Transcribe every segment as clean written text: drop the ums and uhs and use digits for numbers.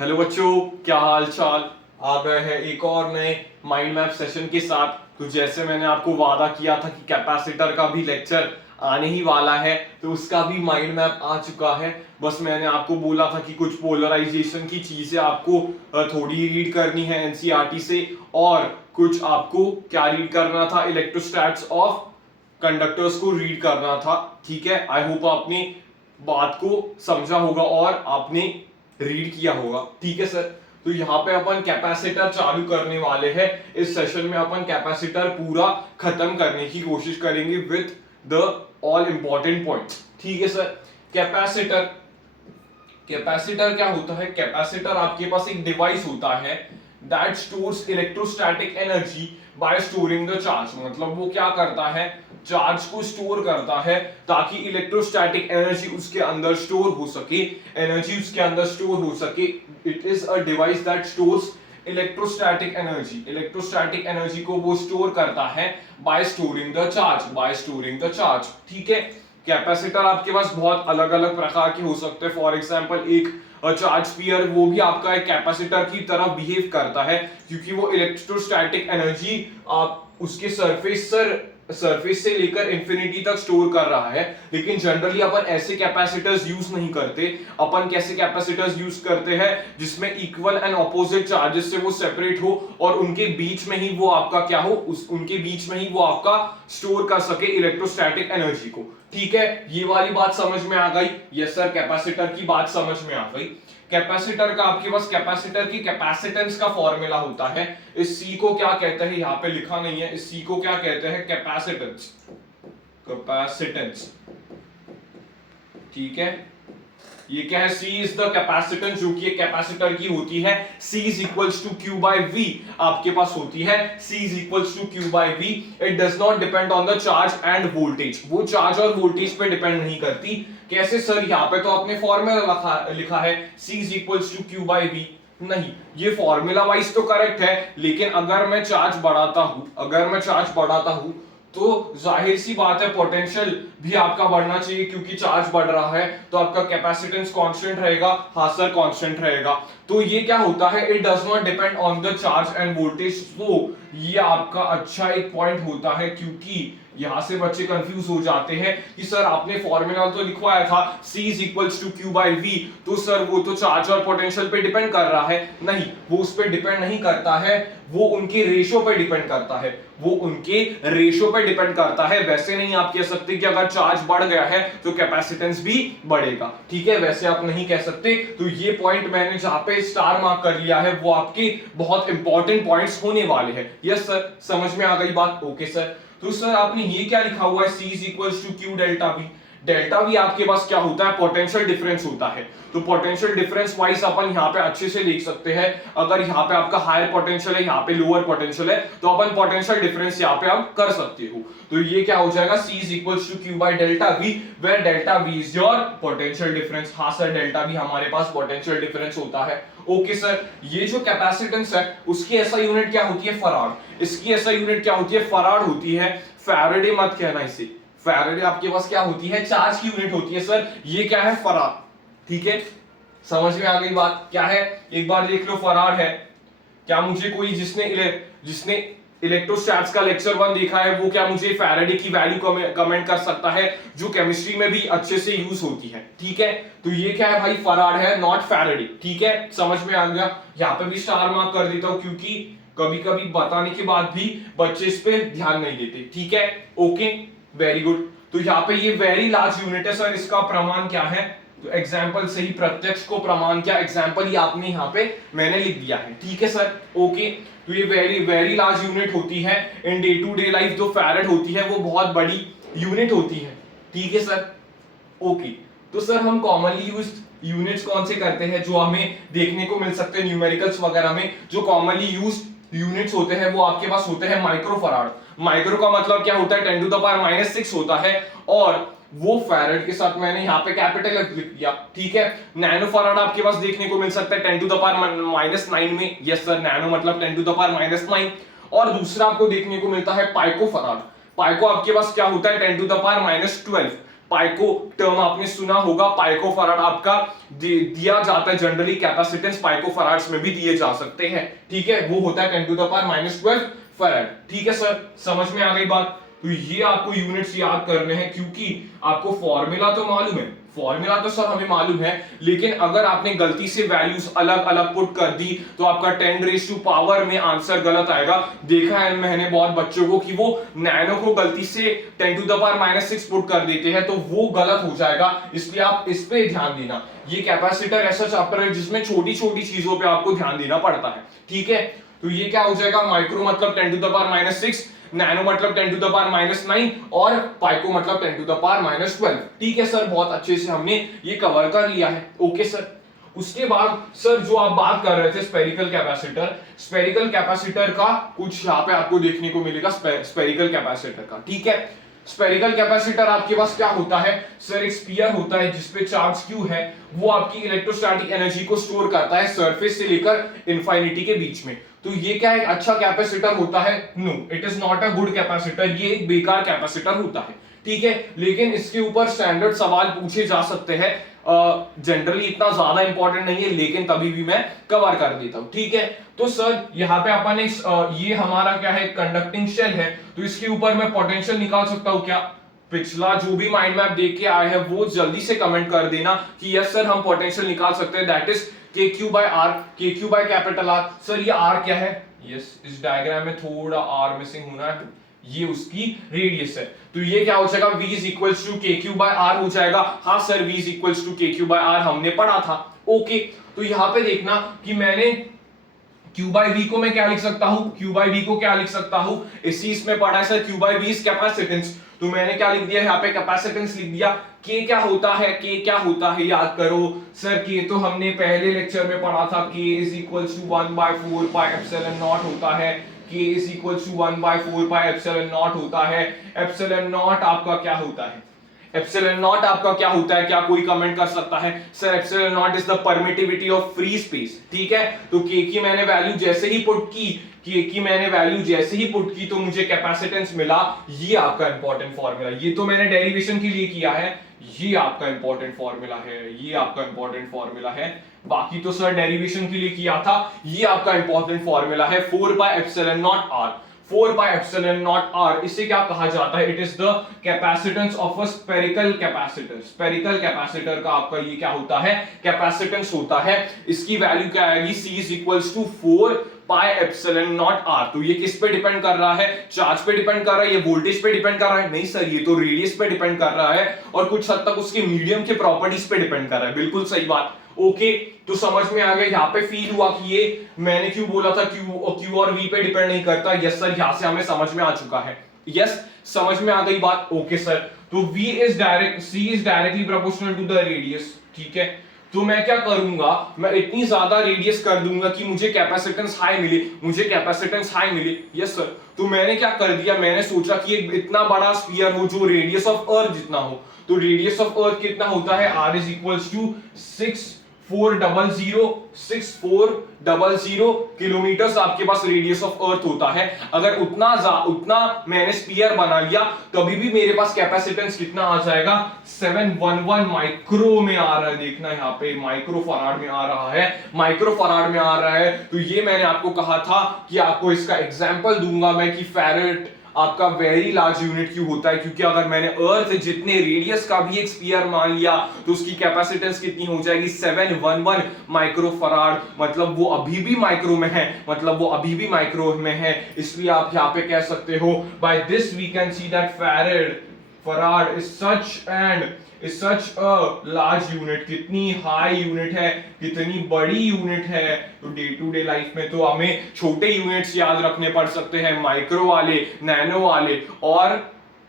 Hello बच्चों, क्या हाल चाल। आ गए हैं एक और नए माइंड मैप सेशन के साथ। तो जैसे मैंने आपको वादा किया था कि कैपेसिटर का भी लेक्चर आने ही वाला है, तो उसका भी माइंड मैप आ चुका है। बस मैंने आपको बोला था कि कुछ पोलराइजेशन की चीजें आपको थोड़ी रीड करनी है एनसीईआरटी से, और कुछ आपको क्या रीड करना था, इलेक्ट्रोस्टैट्स ऑफ कंडक्टर्स को रीड करना था। ठीक है, आई होप आपने बात को समझा होगा और आपने रीड किया होगा। ठीक है सर, तो यहाँ पे अपन कैपेसिटर चालू करने वाले हैं। इस सेशन में अपन कैपेसिटर पूरा खत्म करने की कोशिश करेंगे with the all important points. ठीक है सर, कैपेसिटर कैपेसिटर क्या होता है? कैपेसिटर आपके पास एक डिवाइस होता है that stores electrostatic energy by storing the charge. मतलब वो क्या करता है, चार्ज को स्टोर करता है ताकि इलेक्ट्रोस्टैटिक एनर्जी उसके अंदर स्टोर हो सके, it is a device that stores electrostatic energy को वो स्टोर करता है बाय स्टोरिंग द चार्ज। ठीक है, कैपेसिटर आपके पास बहुत अलग अलग प्रकार के हो सकते हैं। फॉर एग्जांपल एक चार्ज स्फीयर, वो भी आपका एक कैपेसिटर की तरह बिहेव करता है, क्योंकि वो इलेक्ट्रोस्टैटिक एनर्जी उसके सरफेस से लेकर इंफिनिटी तक स्टोर कर रहा है। लेकिन जनरली अपन ऐसे कैपेसिटर्स यूज नहीं करते। अपन कैसे कैपेसिटर्स यूज करते हैं जिसमें इक्वल एंड ऑपोजिट चार्जेस से वो सेपरेट हो और उनके बीच में ही वो आपका क्या हो, उनके बीच में ही वो आपका स्टोर कर सके इलेक्ट्रोस्टैटिक एनर्जी को। ठीक है, ये वाली बात समझ में आ गई? यस सर, कैपेसिटर की बात समझ में आ गई। कैपेसिटर का आपके पास कैपेसिटर की कैपेसिटेंस का फॉर्मूला होता है। इस सी को क्या कहते हैं, यहां पे लिखा नहीं है, इस सी को क्या कहते हैं? कैपेसिटेंस। ठीक है, ये क्या है? C इज द कैपेसिटेंस, जो कि एक कैपेसिटर की होती है। C is equals to Q by V आपके पास होती है। C is equals to Q by V। It does not depend on the charge and voltage. वो चार्ज और वोल्टेज पे डिपेंड नहीं करती। कैसे सर? यहाँ पे तो आपने फॉर्मूला लिखा है C is equals to Q by V। नहीं, ये फॉर्मूला वाइज तो करेक्ट है, लेकिन अगर मैं चार्ज बढ़ाता हूं तो जाहिर सी बात है पोटेंशियल भी आपका बढ़ना चाहिए, क्योंकि चार्ज बढ़ रहा है तो आपका कैपेसिटेंस कांस्टेंट रहेगा। हाँ सर, कांस्टेंट रहेगा। तो ये क्या होता है, it does not depend on the charge and voltage. तो ये आपका अच्छा एक पॉइंट होता है, क्योंकि यहां से बच्चे कंफ्यूज हो जाते हैं कि सर आपने फॉर्मूला तो लिखवाया था C is equals to Q by V, तो सर वो तो चार्ज और पोटेंशियल पे डिपेंड कर रहा है। नहीं, वो उस पे डिपेंड नहीं करता है, वो उनके रेशो पे डिपेंड करता है। वैसे नहीं आप कह सकते कि अगर चार्ज बढ़ गया है तो कैपेसिटेंस भी बढ़ेगा। ठीक है, वैसे आप नहीं कह सकते। तो ये पॉइंट मैंने जहां पे स्टार मार्क कर लिया है वो आपके बहुत इंपॉर्टेंट पॉइंट्स होने वाले हैं। यस सर, समझ में आ गई बात? Okay sir. तो सर आपने ये क्या लिखा हुआ है, C is equals to Q delta V। Delta V आपके पास क्या होता है? पोटेंशियल डिफरेंस होता है। तो पोटेंशियल डिफरेंस वाइज अपन यहाँ पे अच्छे से लिख सकते हैं। अगर यहाँ पे आपका हायर पोटेंशियल है, यहाँ पे लोअर पोटेंशियल है, तो अपन पोटेंशियल डिफरेंस यहाँ पे आप कर सकते हो। तो ये क्या हो जाएगा, C is equals to Q by delta V, where delta V is your potential difference. हाँ सर, डेल्टा V हमारे पास पोटेंशियल डिफरेंस होता है। ओके सर, ये जो कैपेसिटेंस है उसकी एसआई यूनिट क्या होती है? फराड। इसकी एसआई यूनिट क्या होती है? फराड होती है। फैराडे मत कहना इसे। फैराडे आपके पास क्या होती है? चार्ज की यूनिट होती है। सर ये क्या है? फराड। ठीक है, समझ में आ गई बात? क्या है, एक बार देख लो। फराड है क्या? मुझे कोई जिसने इलेक्ट्रोस्टैट्स का लेक्चर 1 देखा है, वो क्या मुझे फैराडे की वैल्यू कमेंट कर सकता है, जो केमिस्ट्री में भी अच्छे से यूज होती है। ठीक है, तो ये क्या है भाई? फराड है, नॉट फैराडे। ठीक है, समझ में आ गया? यहाँ पे भी स्टार मार्क कर देता हूं, क्योंकि कभी कभी बताने के बाद भी बच्चे इस पे ध्यान नहीं देते। ठीक है, ओके, वेरी गुड। तो यहाँ पे ये वेरी लार्ज यूनिट है सर, इसका प्रमाण क्या है? तो एग्जाम्पल से ही प्रत्यक्ष को प्रमाण क्या? एग्जाम्पल ही आपने यहाँ पे मैंने लिख दिया है। ठीक है सर, ओके। तो ये वेरी वेरी लार्ज यूनिट होती है in day to day life. जो फैरेड होती है वो बहुत बड़ी यूनिट होती है। ठीक है सर, ओके। तो सर हम कॉमनली यूज्ड यूनिट्स कौन से करते हैं जो हमें देखने को मिल सकते हैं न्यूमेरिकल्स वगैरह में? जो कॉमनली यूज्ड यूनिट्स होते हैं वो आपके पास होते हैं माइक्रोफराड। माइक्रो का मतलब क्या होता है? 10 टू द पावर -6 होता है, और वो फैरेड के साथ मैंने यहाँ पे कैपिटल लिख दिया। ठीक है, नैनो फराड आपके पास देखने को मिल सकता है 10 टू द पावर -9 में। यस सर, नैनो मतलब 10 टू द पावर -9। और दूसरा आपको देखने को मिलता है पाइको फराड। पाइको आपके पास क्या होता है? 10 टू द पावर -12। पाइको टर्म आपने सुना होगा, पाइको फराड आपका दिया जाता है जनरली, कैपेसिटेंस पाइको फराड्स में भी दिए जा सकते हैं, ठीक है, वो होता है 10 टू द पावर -12 फराड। ठीक है सर, समझ में आ गई बात। तो ये आपको यूनिट्स याद करने हैं, क्योंकि आपको फॉर्मूला तो मालूम है, फॉर्मूला तो सर हमें मालूम है, लेकिन अगर आपने गलती से वैल्यूज अलग अलग पुट कर दी तो आपका 10⁻⁴ में आंसर गलत आएगा। देखा है मैंने बहुत बच्चों को कि वो नैनो को गलती से 10 टू द पावर -6 पुट कर देते हैं, तो वो गलत हो जाएगा, इसलिए आप इस पे ध्यान देना। ये कैपेसिटर ऐसा चैप्टर है जिसमें छोटी छोटी चीजों पे आपको ध्यान देना पड़ता है, ठीक है। तो ये क्या हो जाएगा, माइक्रो मतलब 10 टू द पावर -6, नैनो मतलब 10 टू द पावर -9 और पाइको मतलब 10 टू द पावर -12। ठीक है सर, बहुत अच्छे से हमने ये कवर कर लिया है। ओके सर, उसके बाद सर जो आप बात कर रहे थे स्फेरिकल कैपेसिटर, स्फेरिकल कैपेसिटर का कुछ यहाँ पे आपको देखने को मिलेगा, स्फेरिकल कैपेसिटर का, ठीक है। स्फेरिकल कैपेसिटर आपके पास क्या होता है सर, एक स्फीयर होता है जिसपे चार्ज क्यू है, वो आपकी इलेक्ट्रोस्टैटिक एनर्जी को स्टोर करता है सरफेस से लेकर इनफाइनिटी के बीच में। तो ये क्या एक अच्छा कैपेसिटर होता है? No, it is not a good capacitor, ये एक बेकार कैपेसिटर होता है, ठीक है। लेकिन इसके ऊपर स्टैंडर्ड सवाल पूछे जा सकते हैं, जनरली इतना ज्यादा इंपॉर्टेंट नहीं है, लेकिन तभी भी मैं कवर कर देता हूं, ठीक है। तो सर यहाँ पे अपन ये हमारा क्या है, कंडक्टिंग शेल है, तो इसके ऊपर मैं पोटेंशियल निकाल सकता हूं क्या? पिछला जो भी माइंड मैप देख के आए हैं वो जल्दी से कमेंट कर देना कि यस सर हम पोटेंशियल निकाल सकते हैं, that is KQ/R, KQ by capital R। Sir ये R क्या है? यस, इस डायग्राम में थोड़ा R मिसिंग होना है, ये उसकी रेडियस है, तो ये क्या हो जाएगा, V is equals to KQ/R हो जाएगा। हाँ sir, V is equals to KQ/R हमने पढ़ा था। ओके, तो यहाँ पे देखना कि मैंने Q/V को मैं क्या लिख सकता हूं, Q/V को क्या लिख सकता हूं, इसी इसमें पढ़ा है सर, Q/V इज कैपेसिटेंस, तो मैंने क्या लिख दिया यहाँ पे, कैपेसिटेंस लिख दिया। K क्या होता है, K क्या होता है याद करो सर, K तो हमने पहले लेक्चर में पढ़ा था, K is equals to 1/4 pi epsilon naught होता है, K is equals to 1/4 pi epsilon naught होता है। एप्सिलॉन नॉट आपका क्या होता है, एप्सिलॉन नॉट आपका क्या होता है, क्या कोई कमेंट कर सकता है? Sir epsilon not is the permittivity of free space, ठीक है। तो K की मैंने वैल्यू जैसे ही पुट की, K की मैंने वैल्यू जैसे ही पुट की तो मुझे कैपेसिटेंस मिला। ये आपका इंपॉर्टेंट फॉर्मूला, ये तो मैंने डेरिवेशन के लिए किया है, ये आपका इंपॉर्टेंट फॉर्मूला है, ये आपका इंपॉर्टेंट फॉर्मूला है। बाकी तो सर डेरिवेशन के लिए किया था, ये आपका इंपॉर्टेंट फॉर्मूला है, 4/ε0r, 4/ε0r। इसे क्या कहा जाता है? It is the capacitance of a spherical capacitor. Spherical capacitor का आपका ये क्या होता है, कैपेसिटेंस होता है। इसकी वैल्यू क्या आएगी, C is equals to 4/ε0r। तो ये किस पे डिपेंड कर रहा है, चार्ज पे डिपेंड कर रहा है, ये वोल्टेज पे डिपेंड कर रहा है? नहीं सर, ये तो रेडियस पे डिपेंड कर रहा है और कुछ हद तक उसके मीडियम के प्रॉपर्टीज पे डिपेंड कर रहा है। बिल्कुल सही बात। ओके, तो समझ में आ गया, यहाँ पे फील हुआ कि ये मैंने क्यों बोला था Q और V पे डिपेंड नहीं करता। यस सर, यहाँ से हमें समझ में आ चुका है। यस, समझ में आ गई बात। ओके सर, तो C is directly proportional to the radius, ठीक है। तो मैं क्या करूंगा, मैं इतनी ज्यादा रेडियस कर दूंगा कि मुझे कैपेसिटेंस हाई मिले, मुझे कैपेसिटेंस हाई मिले। यस सर, तो मैंने क्या कर दिया, मैंने सोचा कि एक इतना बड़ा स्फीयर हो जो रेडियस ऑफ अर्थ जितना हो। तो रेडियस ऑफ अर्थ कितना होता है, R is equals to 6400 kilometre आपके पास रेडियस ऑफ अर्थ होता है। अगर उतना मैंने स्फीयर बना लिया, तभी भी मेरे पास कैपेसिटेंस कितना आ जाएगा, 711 माइक्रो में आ रहा है। देखना यहाँ पे माइक्रो फराड में आ रहा है, माइक्रो फराड में आ रहा है। तो ये मैंने आपको कहा था कि आपको इसका एग्जांपल दूंगा मैं कि फैरेड आपका वेरी लार्ज यूनिट क्यों होता है, क्योंकि अगर मैंने अर्थ जितने रेडियस का भी एक स्फीयर मान लिया तो उसकी कैपेसिटेंस कितनी हो जाएगी, 711 माइक्रो फराड। मतलब वो अभी भी माइक्रो में है, मतलब वो अभी भी माइक्रो में है। इसलिए आप यहाँ पे कह सकते हो, by this we can see that farad is such a large unit. कितनी हाई यूनिट है, कितनी बड़ी यूनिट है। तो डे टू डे लाइफ में तो हमें छोटे यूनिट्स याद रखने पड़ सकते हैं, माइक्रो वाले, नैनो वाले और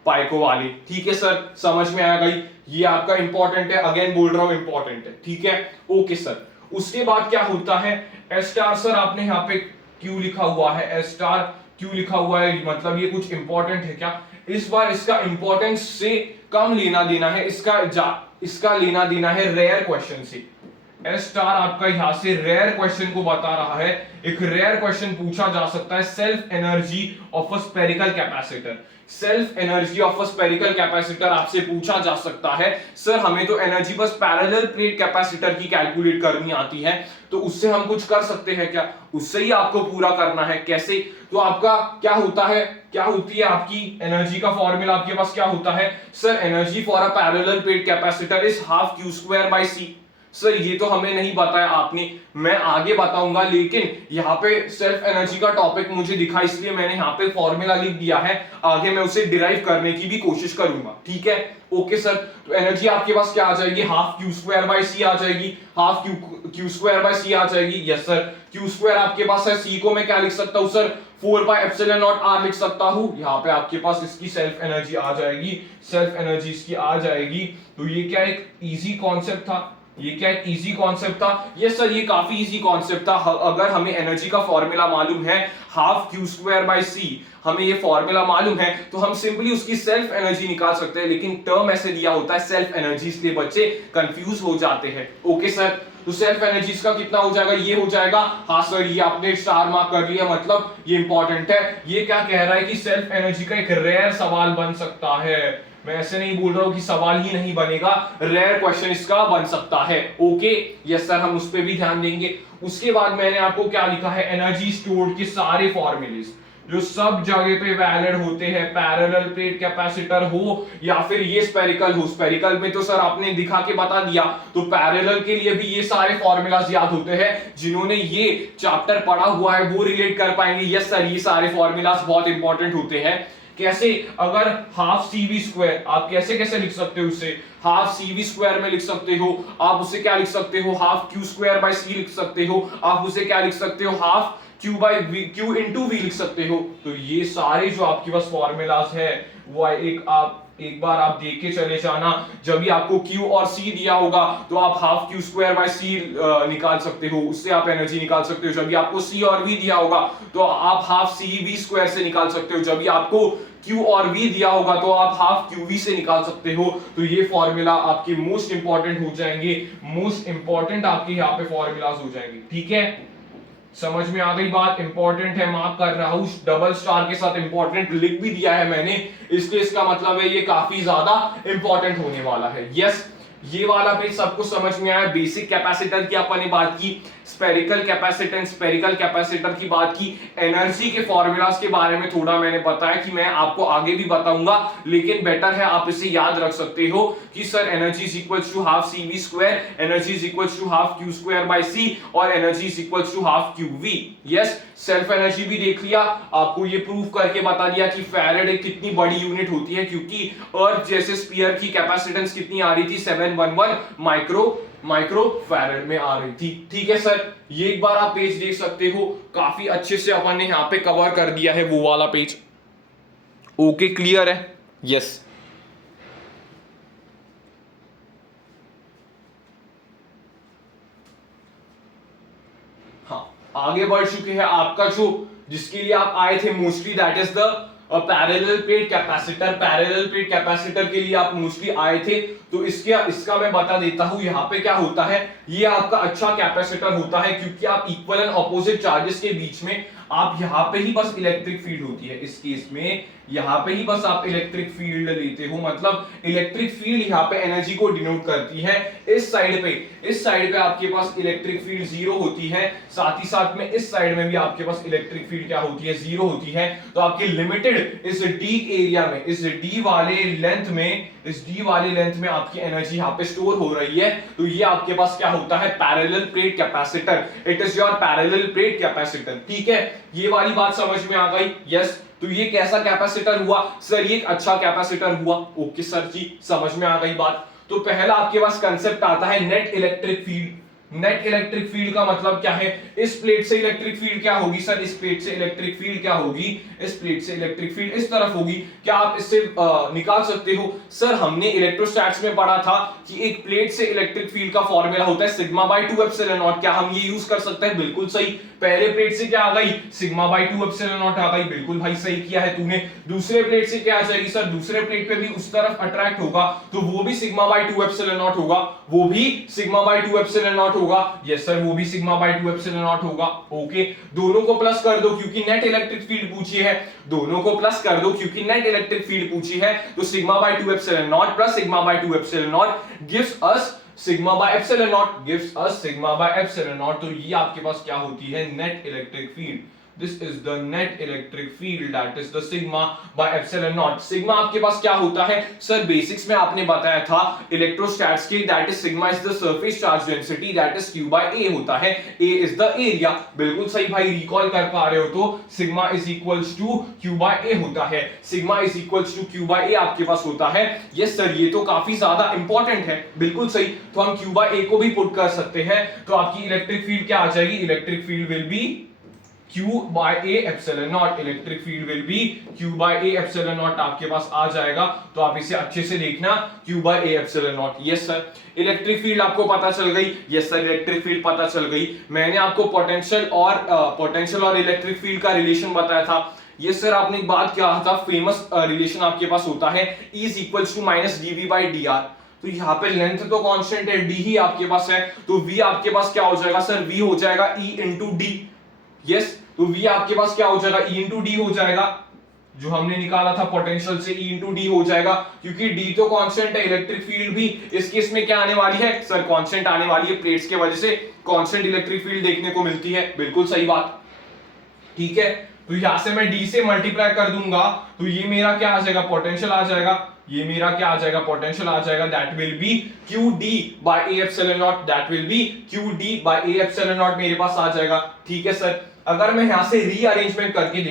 पाइको वाले। ठीक है सर, समझ में आ गई। ये आपका इंपॉर्टेंट है, अगेन बोल रहा हूं इंपॉर्टेंट है, ठीक है। ओके सर, उसके बाद क्या होता है, एस स्टार। सर आपने यहाँ पे क्यू लिखा हुआ है, एस स्टार क्यों लिखा हुआ है, मतलब ये कुछ इंपॉर्टेंट है क्या? इस बार इसका इंपॉर्टेंस से कम लेना देना है, इसका लेना देना है रेयर क्वेश्चन से। एस स्टार आपका यहां से रेयर क्वेश्चन को बता रहा है। एक रेयर क्वेश्चन पूछा जा सकता है, self energy of a spherical capacitor. Self energy of a spherical capacitor आपसे पूछा जा सकता है। सर हमें तो एनर्जी बस पैरेलल प्लेट कैपेसिटर की कैलकुलेट करनी आती है, तो उससे हम कुछ कर सकते हैं क्या? उससे ही आपको पूरा करना है। कैसे? तो आपका क्या होता है, क्या होती है आपकी एनर्जी का फॉर्मूला आपके पास क्या होता है? Sir energy for a parallel plate capacitor is half Q square by C. Sir ये तो हमें नहीं बताया आपने, मैं आगे बताऊंगा, लेकिन यहाँ पे सेल्फ एनर्जी का टॉपिक मुझे दिखा इसलिए मैंने यहाँ पे फॉर्मूला लिख दिया है। आगे मैं उसे डिराइव करने की भी कोशिश करूंगा, ठीक है? ओके सर, तो एनर्जी आपके पास क्या आ जाएगी? हाफ क्यू स्क्वायर बाय सी आ जाएगी। हाफ क्यू स्क्वायर बाय सी आ जाएगी। यस सर, क्यू स्क्वायर आपके पास है, सी को मैं क्या लिख सकता हूं sir? 4 by epsilon naught R लिख सकता हूं। यहाँ पे आपके पास इसकी सेल्फ एनर्जी आ जाएगी, सेल्फ एनर्जी इसकी आ जाएगी। तो ये क्या एक इजी कॉन्सेप्ट था? ये क्या एक इजी कॉन्सेप्ट था? यस सर, ये काफी इजी कॉन्सेप्ट था। अगर हमें एनर्जी का फॉर्मूला मालूम है हाफ क्यू स्क्वायर बाय सी, हमें ये फॉर्मूला मालूम है, तो हम सिंपली उसकी सेल्फ एनर्जी निकाल सकते हैं। लेकिन टर्म ऐसे दिया होता है सेल्फ एनर्जी, इसलिए बच्चे कंफ्यूज हो जाते हैं। ओके सर, तो सेल्फ एनर्जी का कितना हो जाएगा? ये हो जाएगा। हाँ सर, ये आपने स्टार मार्क कर लिया, मतलब ये इंपॉर्टेंट है। ये क्या कह रहा है कि सेल्फ एनर्जी का एक रेयर सवाल बन सकता है। मैं ऐसे नहीं बोल रहा हूं कि सवाल ही नहीं बनेगा, रेयर क्वेश्चन इसका बन सकता है। ओके यस सर, हम उस पर भी ध्यान देंगे। उसके बाद मैंने आपको क्या लिखा है? एनर्जी स्टोर्ड के सारे फॉर्मूलेज जो सब जगह पे वैलिड होते हैं, पैरेलल प्लेट कैपेसिटर हो या फिर ये स्फेरिकल हो। स्फेरिकल में तो सर आपने दिखा के बता दिया, तो पैरेलल के लिए भी ये सारे फॉर्मूलाज याद होते हैं। जिन्होंने ये चैप्टर पढ़ा हुआ है वो रिलेट कर पाएंगे। यस सर, ये सारे फॉर्मूलाज बहुत इंपॉर्टेंट होते हैं। कैसे? अगर हाफ सी वी स्क्वायर, आप कैसे कैसे लिख सकते हो उसे? हाफ सी वी स्क्वायर में लिख सकते हो आप। उसे क्या लिख सकते हो? Half Q square by C लिख सकते हो आप। उसे क्या लिख सकते हो? Half Q by V, Q into V लिख सकते हो। तो ये सारे जो आपके पास फॉर्मूलाज है वो एक बार आप देख के चले जाना। जब भी आपको Q और C दिया होगा तो आप हाफ क्यू स्क्वायर बाय सी निकाल सकते हो, उससे आप एनर्जी निकाल सकते हो। जब भी आपको C और V दिया होगा तो आप हाफ सी वी स्क्वायर से निकाल सकते हो। जब भी आपको Q और V दिया होगा तो आप हाफ क्यू वी से निकाल सकते हो। तो ये फॉर्मूला आपके मोस्ट इंपॉर्टेंट हो जाएंगे, मोस्ट इंपॉर्टेंट आपके यहाँ पे फॉर्मूलाज हो जाएंगे। ठीक है, समझ में आ गई बात? इंपॉर्टेंट है, मार्क कर रहा हूं, डबल स्टार के साथ इंपॉर्टेंट लिख भी दिया है मैंने, इसलिए इसका मतलब है ये काफी ज्यादा इंपॉर्टेंट होने वाला है। यस, ये वाला पेज सबको समझ में आया। बेसिक कैपेसिटर की अपन ने बात की, स्फेरिकल कैपेसिटेंस, स्फेरिकल कैपेसिटर की बात की, एनर्जी के फॉर्मूलाज के बारे में थोड़ा मैंने बताया कि मैं आपको आगे भी बताऊंगा, लेकिन बेटर है आप इसे याद रख सकते हो कि sir energy is equals to half C V square, energy is equals to half Q square by C और energy is equals to half Q V. Yes, self energy भी देख लिया, आपको ये प्रूव करके बता दिया कि फैराडे कितनी बड़ी यूनिट होती है, क्योंकि अर्थ जैसे स्फीयर की कैपेसिटेंस कितनी आ रही थी? 711 माइक्रो फैराड में आ रही थी। ठीक है सर, ये एक बार आप पेज देख सकते हो, काफी अच्छे से अपन ने यहां पे कवर कर दिया है वो वाला पेज। ओके, क्लियर है? यस। हाँ, आगे बढ़ चुके हैं। आपका जो जिसके लिए आप आए थे mostly, that is the parallel plate capacitor. Parallel plate capacitor के लिए आप मोस्टली आए थे, तो इसका मैं बता देता हूं। यहाँ पे क्या होता है, ये आपका अच्छा कैपेसिटर होता है क्योंकि आप इक्वल एंड ऑपोजिट चार्जेस के बीच में आप यहाँ पे ही बस इलेक्ट्रिक फील्ड होती है। इस केस में यहाँ पे ही बस आप इलेक्ट्रिक फील्ड लेते हो, मतलब इलेक्ट्रिक फील्ड यहाँ पे एनर्जी को डिनोट करती है। इस साइड पे आपके पास इलेक्ट्रिक फील्ड जीरो होती है, साथ ही साथ में इस साइड में भी आपके पास इलेक्ट्रिक फील्ड क्या होती है? जीरो होती है। तो आपके लिमिटेड इस डी एरिया में, इस डी वाले लेंथ में आपकी एनर्जी यहाँ पे स्टोर हो रही है। तो ये आपके पास क्या होता है? Parallel plate capacitor. It is your parallel plate capacitor. ठीक है, ये वाली बात समझ में आ गई? यस। तो ये कैसा कैपेसिटर हुआ सर? ये एक अच्छा कैपेसिटर हुआ। ओके सर जी, समझ में आ गई बात। तो पहला आपके पास कंसेप्ट आता है net electric field. Net electric field का मतलब क्या है? इस प्लेट से इलेक्ट्रिक फील्ड क्या होगी सर? इस प्लेट से इलेक्ट्रिक फील्ड क्या होगी? इस प्लेट से इलेक्ट्रिक फील्ड इस तरफ होगी। क्या आप इससे निकाल सकते हो? सर हमने इलेक्ट्रोस्टैटिक्स में पढ़ा था कि एक प्लेट से इलेक्ट्रिक फील्ड का फॉर्मूला होता है सिग्मा बाय 2 एप्सिलॉन नॉट। क्या हम ये यूज कर सकते हैं? बिल्कुल सही। पहले प्लेट से क्या आ गई? सिग्मा बाय 2 एप्सिलॉन नॉट आ गई। बिल्कुल भाई, सही किया है तूने। दूसरे प्लेट से क्या आ जाएगी सर? दूसरे प्लेट पे भी उस तरफ अट्रैक्ट होगा तो वो भी सिग्मा बाय 2 एप्सिलॉन नॉट होगा, वो भी सिग्मा बाय 2 एप्सिलॉन नॉट होगा, यस सर वो भी सिग्मा बाय 2 एप्सिलॉन नॉट होगा। ओके, दोनों को प्लस कर दो क्योंकि नेट इलेक्ट्रिक फील्ड पूछी है, दोनों को प्लस कर दो क्योंकि नेट इलेक्ट्रिक फील्ड पूछी है, तो sigma bye 2 epsilon not plus sigma bye 2 epsilon not gives us sigma bye epsilon not, gives us sigma bye epsilon not. तो ये आपके पास क्या होती है, net electric field. This is the net electric field, that is the sigma by epsilon naught। Sigma आपके पास क्या होता है सर, बेसिक्स में आपने बताया था इलेक्ट्रोस्टैट्स के, that is sigma is the surface charge density, that is q by a होता है, a इज द एरिया। बिल्कुल सही भाई, रिकॉल कर पा रहे हो तो sigma is equals to q by a होता है, sigma is equals to q by a आपके पास होता है। यस सर, ये तो काफी ज्यादा इंपॉर्टेंट है, बिल्कुल सही। तो हम q by a को भी पुट कर सकते हैं, तो आपकी इलेक्ट्रिक फील्ड क्या आ जाएगी, electric field will be Q by A epsilon naught, electric field will be Q by A epsilon naught आपके पास आ जाएगा। तो आप इसे अच्छे से देखना, Q by A epsilon naught। Yes sir, electric field आपको पता चल गई, यस सर इलेक्ट्रिक फील्ड पता चल गई। मैंने आपको पोटेंशियल और इलेक्ट्रिक फील्ड का रिलेशन बताया था। यस सर, आपने एक बात कहा था, फेमस रिलेशन आपके पास होता है E is equals to minus dV by dr। तो यहाँ पे लेंथ तो कांस्टेंट है, d ही आपके पास है, तो V आपके पास क्या हो जाएगा सर, V हो जाएगा E into d। यस, तो V आपके पास क्या हो जाएगा, E इंटू डी हो जाएगा, जो हमने निकाला था पोटेंशियल से E इंटू डी हो जाएगा, क्योंकि D तो कांस्टेंट है, इलेक्ट्रिक फील्ड भी इस केस में क्या आने वाली है सर, कांस्टेंट आने वाली है, प्लेट्स के वजह से कांस्टेंट इलेक्ट्रिक फील्ड देखने को मिलती है। बिल्कुल सही बात, ठीक है। तो यहां से मैं D से मल्टीप्लाई कर दूंगा, तो ये मेरा क्या आ जाएगा, पोटेंशियल आ जाएगा, ये मेरा क्या आ जाएगा, पोटेंशियल आ जाएगा, that will B QD by A epsilon naught, that will B QD by A epsilon naught मेरे पास आ जाएगा। ठीक है सर, अगर मैं यहां से रीअरेंजमेंट करके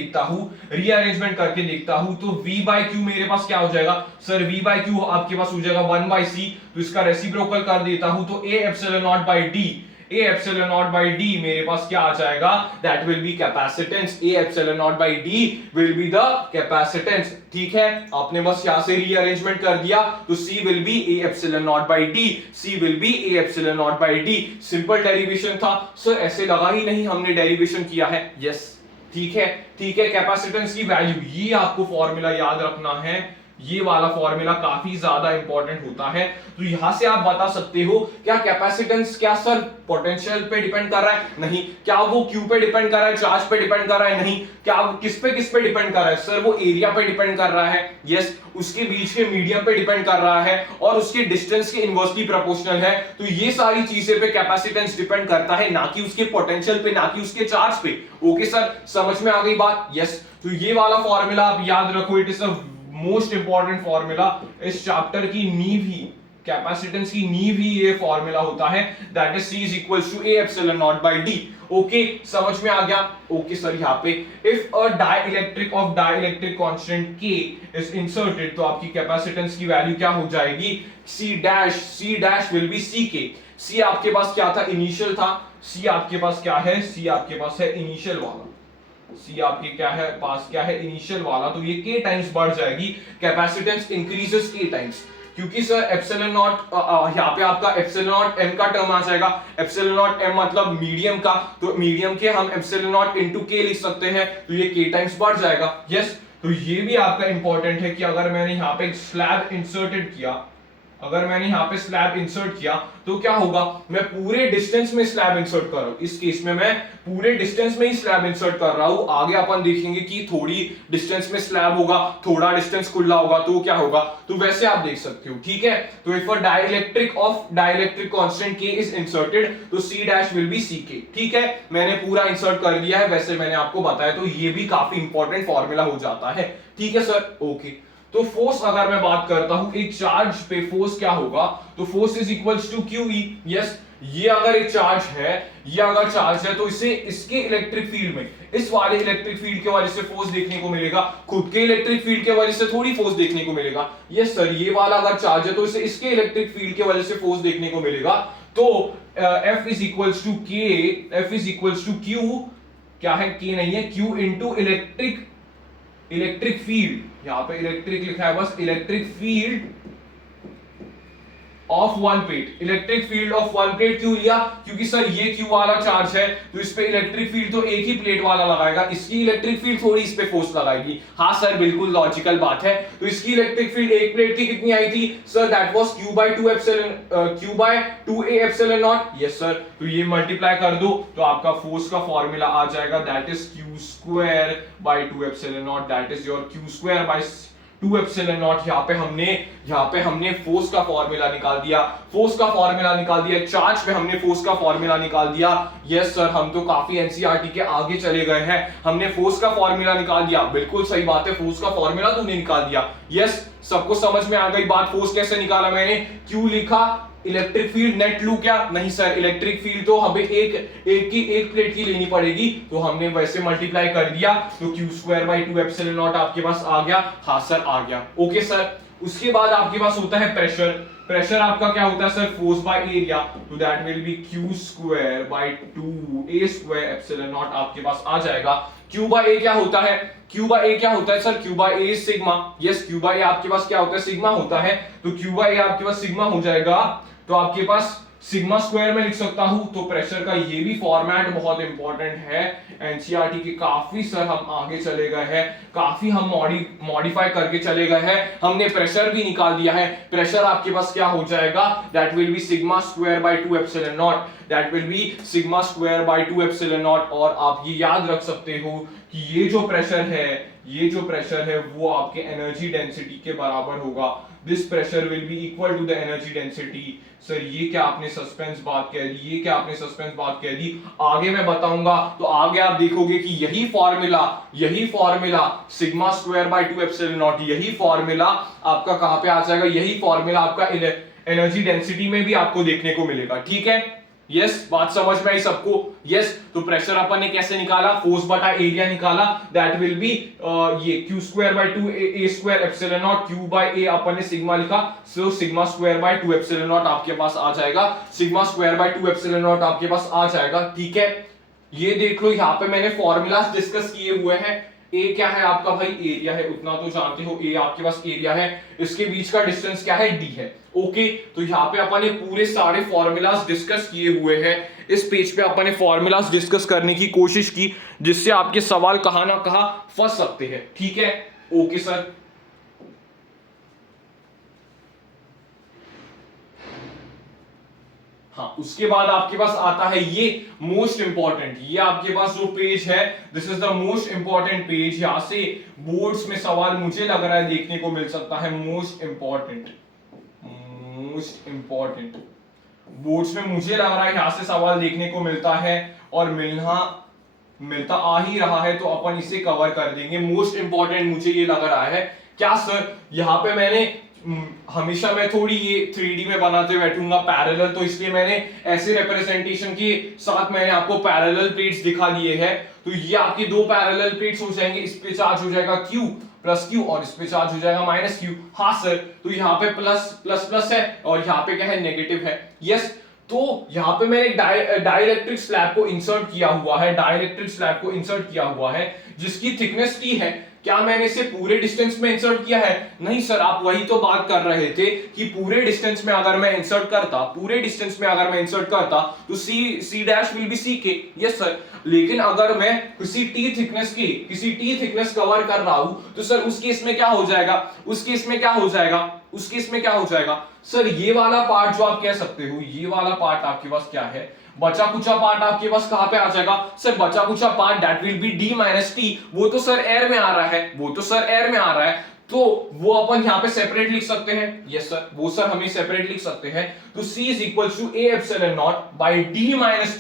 देखता हूं, तो V by Q मेरे पास क्या हो जाएगा सर, V by Q आपके पास हो जाएगा 1 by C, तो इसका रेसिप्रोकल कर देता हूं, तो A epsilon naught by D, A epsilon naught by D मेरे पास क्या आ जाएगा, that will be capacitance, A epsilon naught by D will be the capacitance। ठीक है, आपने बस यहां से रीअरेंजमेंट कर दिया, तो C will be A epsilon naught by D, C will be A epsilon naught by D। Simple derivation था सर, ऐसे लगा ही नहीं, हमने डेरिवेशन किया है। यस, ठीक है, ठीक है। कैपेसिटेंस की वैल्यू, ये आपको फॉर्मूला याद रखना है, ये वाला फॉर्मूला काफी ज्यादा इंपॉर्टेंट होता है। तो यहां से आप बता सकते हो, क्या कैपेसिटेंस क्या सर पोटेंशियल पे डिपेंड कर रहा है, नहीं। क्या वो क्यू पे डिपेंड कर रहा है, चार्ज पे डिपेंड कर रहा है, नहीं। क्या वो किस पे डिपेंड कर रहा है सर, वो एरिया पे डिपेंड कर रहा है, यस। उसके बीच के मीडियम पे डिपेंड कर रहा है, और उसके डिस्टेंस के इनवर्सली प्रोपोर्शनल है। तो ये सारी चीजें पे कैपेसिटेंस डिपेंड करता है, ना कि उसके पोटेंशियल पे, ना कि उसके चार्ज पे। ओके सर, समझ में आ गई बात, यस। तो ये वाला फॉर्मूला आप याद रखो, it is a most important formula, इस चैप्टर की नींव ही, कैपेसिटेंस की नींव ही ये फॉर्मूला होता है, that is C is equals to A epsilon naught by D। Okay, समझ में आ गया। ओके सर, यहाँ पे if a dielectric of dielectric constant K is inserted, तो आपकी कैपेसिटेंस की वैल्यू क्या हो जाएगी, C dash will B CK। C आपके पास क्या था, इनिशियल था, C आपके पास क्या है, C आपके पास है इनिशियल वाला, C आपके क्या है पास, क्या है इनिशियल वाला, तो ये K टाइम्स बढ़ जाएगी, कैपेसिटेंस इंक्रीजेस K टाइम्स, क्योंकि सर एप्सिलॉन नॉट, यहाँ पे आपका एप्सिलॉन नॉट m का टर्म आ जाएगा, एप्सिलॉन नॉट m मतलब मीडियम का, तो मीडियम के हम एप्सिलॉन नॉट इनटू K लिख सकते हैं, तो ये K टाइम्स बढ़ जाएगा। यस, तो ये भी आपका इंपॉर्टेंट है कि अगर मैंने यहाँ पे एक स्लैब इंसर्टेड किया, अगर मैंने यहाँ पे स्लैब इंसर्ट किया, तो क्या होगा, मैं पूरे डिस्टेंस में स्लैब इंसर्ट कर रहा हूं, इस केस में मैं पूरे डिस्टेंस में ही स्लैब इंसर्ट कर रहा हूं। आगे अपन देखेंगे कि थोड़ी डिस्टेंस में स्लैब होगा, थोड़ा डिस्टेंस खुला होगा, तो क्या होगा, तो वैसे आप देख सकते हो। ठीक है, तो if a dielectric of dielectric constant K is inserted, तो C dash will B CK। ठीक है, मैंने पूरा इंसर्ट कर दिया है, वैसे मैंने आपको बताया, तो ये भी काफी इंपॉर्टेंट फॉर्मूला हो जाता है। ठीक है सर, ओके। तो फोर्स अगर मैं बात करता हूं, एक चार्ज पे फोर्स क्या होगा, तो force is equals to QE। Yes, ये अगर एक चार्ज है, ये अगर चार्ज है, तो इसे इसके इलेक्ट्रिक फील्ड में, इस वाले इलेक्ट्रिक फील्ड के वजह से फोर्स देखने को मिलेगा, खुद के इलेक्ट्रिक फील्ड के वजह से थोड़ी फोर्स देखने को मिलेगा। यस सर, ये वाला अगर चार्ज है, तो इसे इसके इलेक्ट्रिक फील्ड के वजह से फोर्स देखने को मिलेगा। तो F is equals to K, F is equals to Q, क्या है, K नहीं है, Q इंटू इलेक्ट्रिक फील्ड, यहां पे इलेक्ट्रिक लिखा है बस, electric field of one plate, electric field of one plate क्यों लिया? क्योंकि सर ये क्यू वाला चार्ज है तो इस पे इलेक्ट्रिक फील्ड तो एक ही प्लेट वाला लगाएगा, इसकी इलेक्ट्रिक फील्ड थोड़ी इस पे फोर्स लगाएगी। हाँ सर बिल्कुल लॉजिकल बात है। तो इसकी इलेक्ट्रिक फील्ड एक प्लेट की कितनी आई थी sir? That was Q/2 A epsilon naught. Yes sir, तो ये मल्टीप्लाई कर दो तो आपका फोर्स का फॉर्मूला आ जाएगा, that is Q²/2 epsilon naught, that is your Q²/2 epsilon not. यहाँ पे हमने फोर्स का फॉर्मूला निकाल दिया, चार्ज पे हमने फोर्स का फॉर्मूला निकाल दिया। यस सर, हम तो काफी एनसीईआरटी के आगे चले गए हैं, हमने फोर्स का फॉर्मूला निकाल दिया। बिल्कुल सही बात है, फोर्स का फॉर्मूला तुमने निकाल दिया। यस, सबको समझ में आ गई बात? फोर्स कैसे निकाला मैंने, क्यू लिखा, इलेक्ट्रिक फील्ड नेट लू क्या? नहीं सर, इलेक्ट्रिक फील्ड तो हमें एक प्लेट की लेनी पड़ेगी, तो हमने वैसे मल्टीप्लाई कर दिया, तो Q²/2 एप्सिलॉन नॉट आपके पास आ गया। हाँ सर आ गया, ओके सर। उसके बाद आपके पास होता है प्रेशर आपका क्या होता है सर? फोर्स बाय एरिया, तो that will B Q²/2 A² epsilon naught आपके पास आ जाएगा। Q बाय ए क्या होता है? Sir Q by A sigma. Yes, Q by ए आपके पास क्या होता है? सिग्मा होता है, तो Q बाय ए आपके पास सिग्मा हो जाएगा, तो आपके पास सिग्मा स्क्वायर में लिख सकता हूं। तो प्रेशर का ये भी फॉर्मेट बहुत इंपॉर्टेंट है, एनसीईआरटी के काफी सर हम आगे चले गए हैं, काफी हम मॉडिफाई करके चले गए हैं, हमने प्रेशर भी निकाल दिया है। प्रेशर आपके पास क्या हो जाएगा? That will be σ²/2 epsilon naught, that will be σ²/2 epsilon naught. और आप ये याद रख सकते हो कि ये जो प्रेशर है वो आपके एनर्जी डेंसिटी के बराबर होगा। This pressure will be equal to the energy density. सर ये क्या आपने सस्पेंस बात कह दी, आगे मैं बताऊंगा। तो आगे आप देखोगे कि यही फॉर्मूला σ²/2 एप्सिलॉन नॉट, यही फॉर्मूला आपका कहां पे आ जाएगा? यही फॉर्मूला आपका एनर्जी डेंसिटी में भी आपको देखने को मिलेगा। ठीक है, यस, बात समझ में आई सबको? यस, तो प्रेशर अपन ने कैसे निकाला? फोर्स बटा एरिया निकाला, दैट विल बी ये Q²/2 A² epsilon naught. Q by A अपन ने सिग्मा लिखा, सो σ²/2 एप्सिलॉन नॉट आपके पास आ जाएगा, σ²/2 एप्सिलॉन नॉट आपके पास आ जाएगा। ठीक है, ये देख लो, यहाँ पे मैंने फॉर्मूलास डिस्कस किए हुए हैं। ए क्या है आपका भाई? एरिया है, उतना तो जानते हो, ए आपके पास एरिया है, इसके बीच का डिस्टेंस क्या है? डी है। ओके, तो यहाँ पे अपन ने पूरे सारे फॉर्मूलास डिस्कस किए हुए हैं। इस पेज पे अपन ने फॉर्मूलास डिस्कस करने की कोशिश की, जिससे आपके सवाल कहां ना कहां फंस सकते हैं। ठीक है, ओके सर। हाँ, उसके बाद आपके पास आता है ये मोस्ट इंपॉर्टेंट, ये आपके पास जो पेज है, this is the most important page. यहां से बोर्ड्स में सवाल मुझे लग रहा है देखने को मिल सकता है। मोस्ट इंपॉर्टेंट बोर्ड्स में मुझे लग रहा है यहां से सवाल देखने को मिलता है, और मिलता आ ही रहा है, तो अपन इसे कवर कर देंगे। मोस्ट इंपॉर्टेंट मुझे ये लग रहा है। क्या सर? यहां पे मैंने हमेशा मैं थोड़ी ये 3D में बनाते बैठूंगा पैरेलल, तो इसलिए मैंने ऐसे रिप्रेजेंटेशन के साथ मैंने आपको पैरेलल प्लेट्स दिखा दिए हैं। तो ये आपकी दो पैरेलल प्लेट्स हो जाएंगे, इस पे चार्ज हो जाएगा Q प्लस Q और इस पे चार्ज हो जाएगा माइनस Q। हाँ सर, तो यहाँ पे प्लस है और यहाँ पे क्या है? नेगेटिव है। यस, तो यहाँ पे मैंने डाइलेक्ट्रिक स्लैब को इंसर्ट किया हुआ है, जिसकी थिकनेस T है। क्या मैंने इसे पूरे डिस्टेंस में इंसर्ट किया है? नहीं सर, आप वही तो बात कर रहे थे कि पूरे डिस्टेंस में अगर मैं इंसर्ट करता तो C dash will be C K. Yes sir, लेकिन अगर मैं किसी टी थिकनेस कवर कर रहा हूं, तो सर उस केस में क्या हो जाएगा? सर ये वाला पार्ट जो आप कह सकते हो, ये वाला पार्ट आपके पास क्या है? बचा कुचा पार्ट आपके पास कहां पे आ जाएगा? सर बचा कुचा part that will be D minus T. वो तो सर एयर में आ रहा है, तो वो अपन यहां पे सेपरेट लिख सकते हैं। यस सर, वो सर हमें सेपरेट लिख सकते हैं। तो C is equal to A epsilon naught by D minus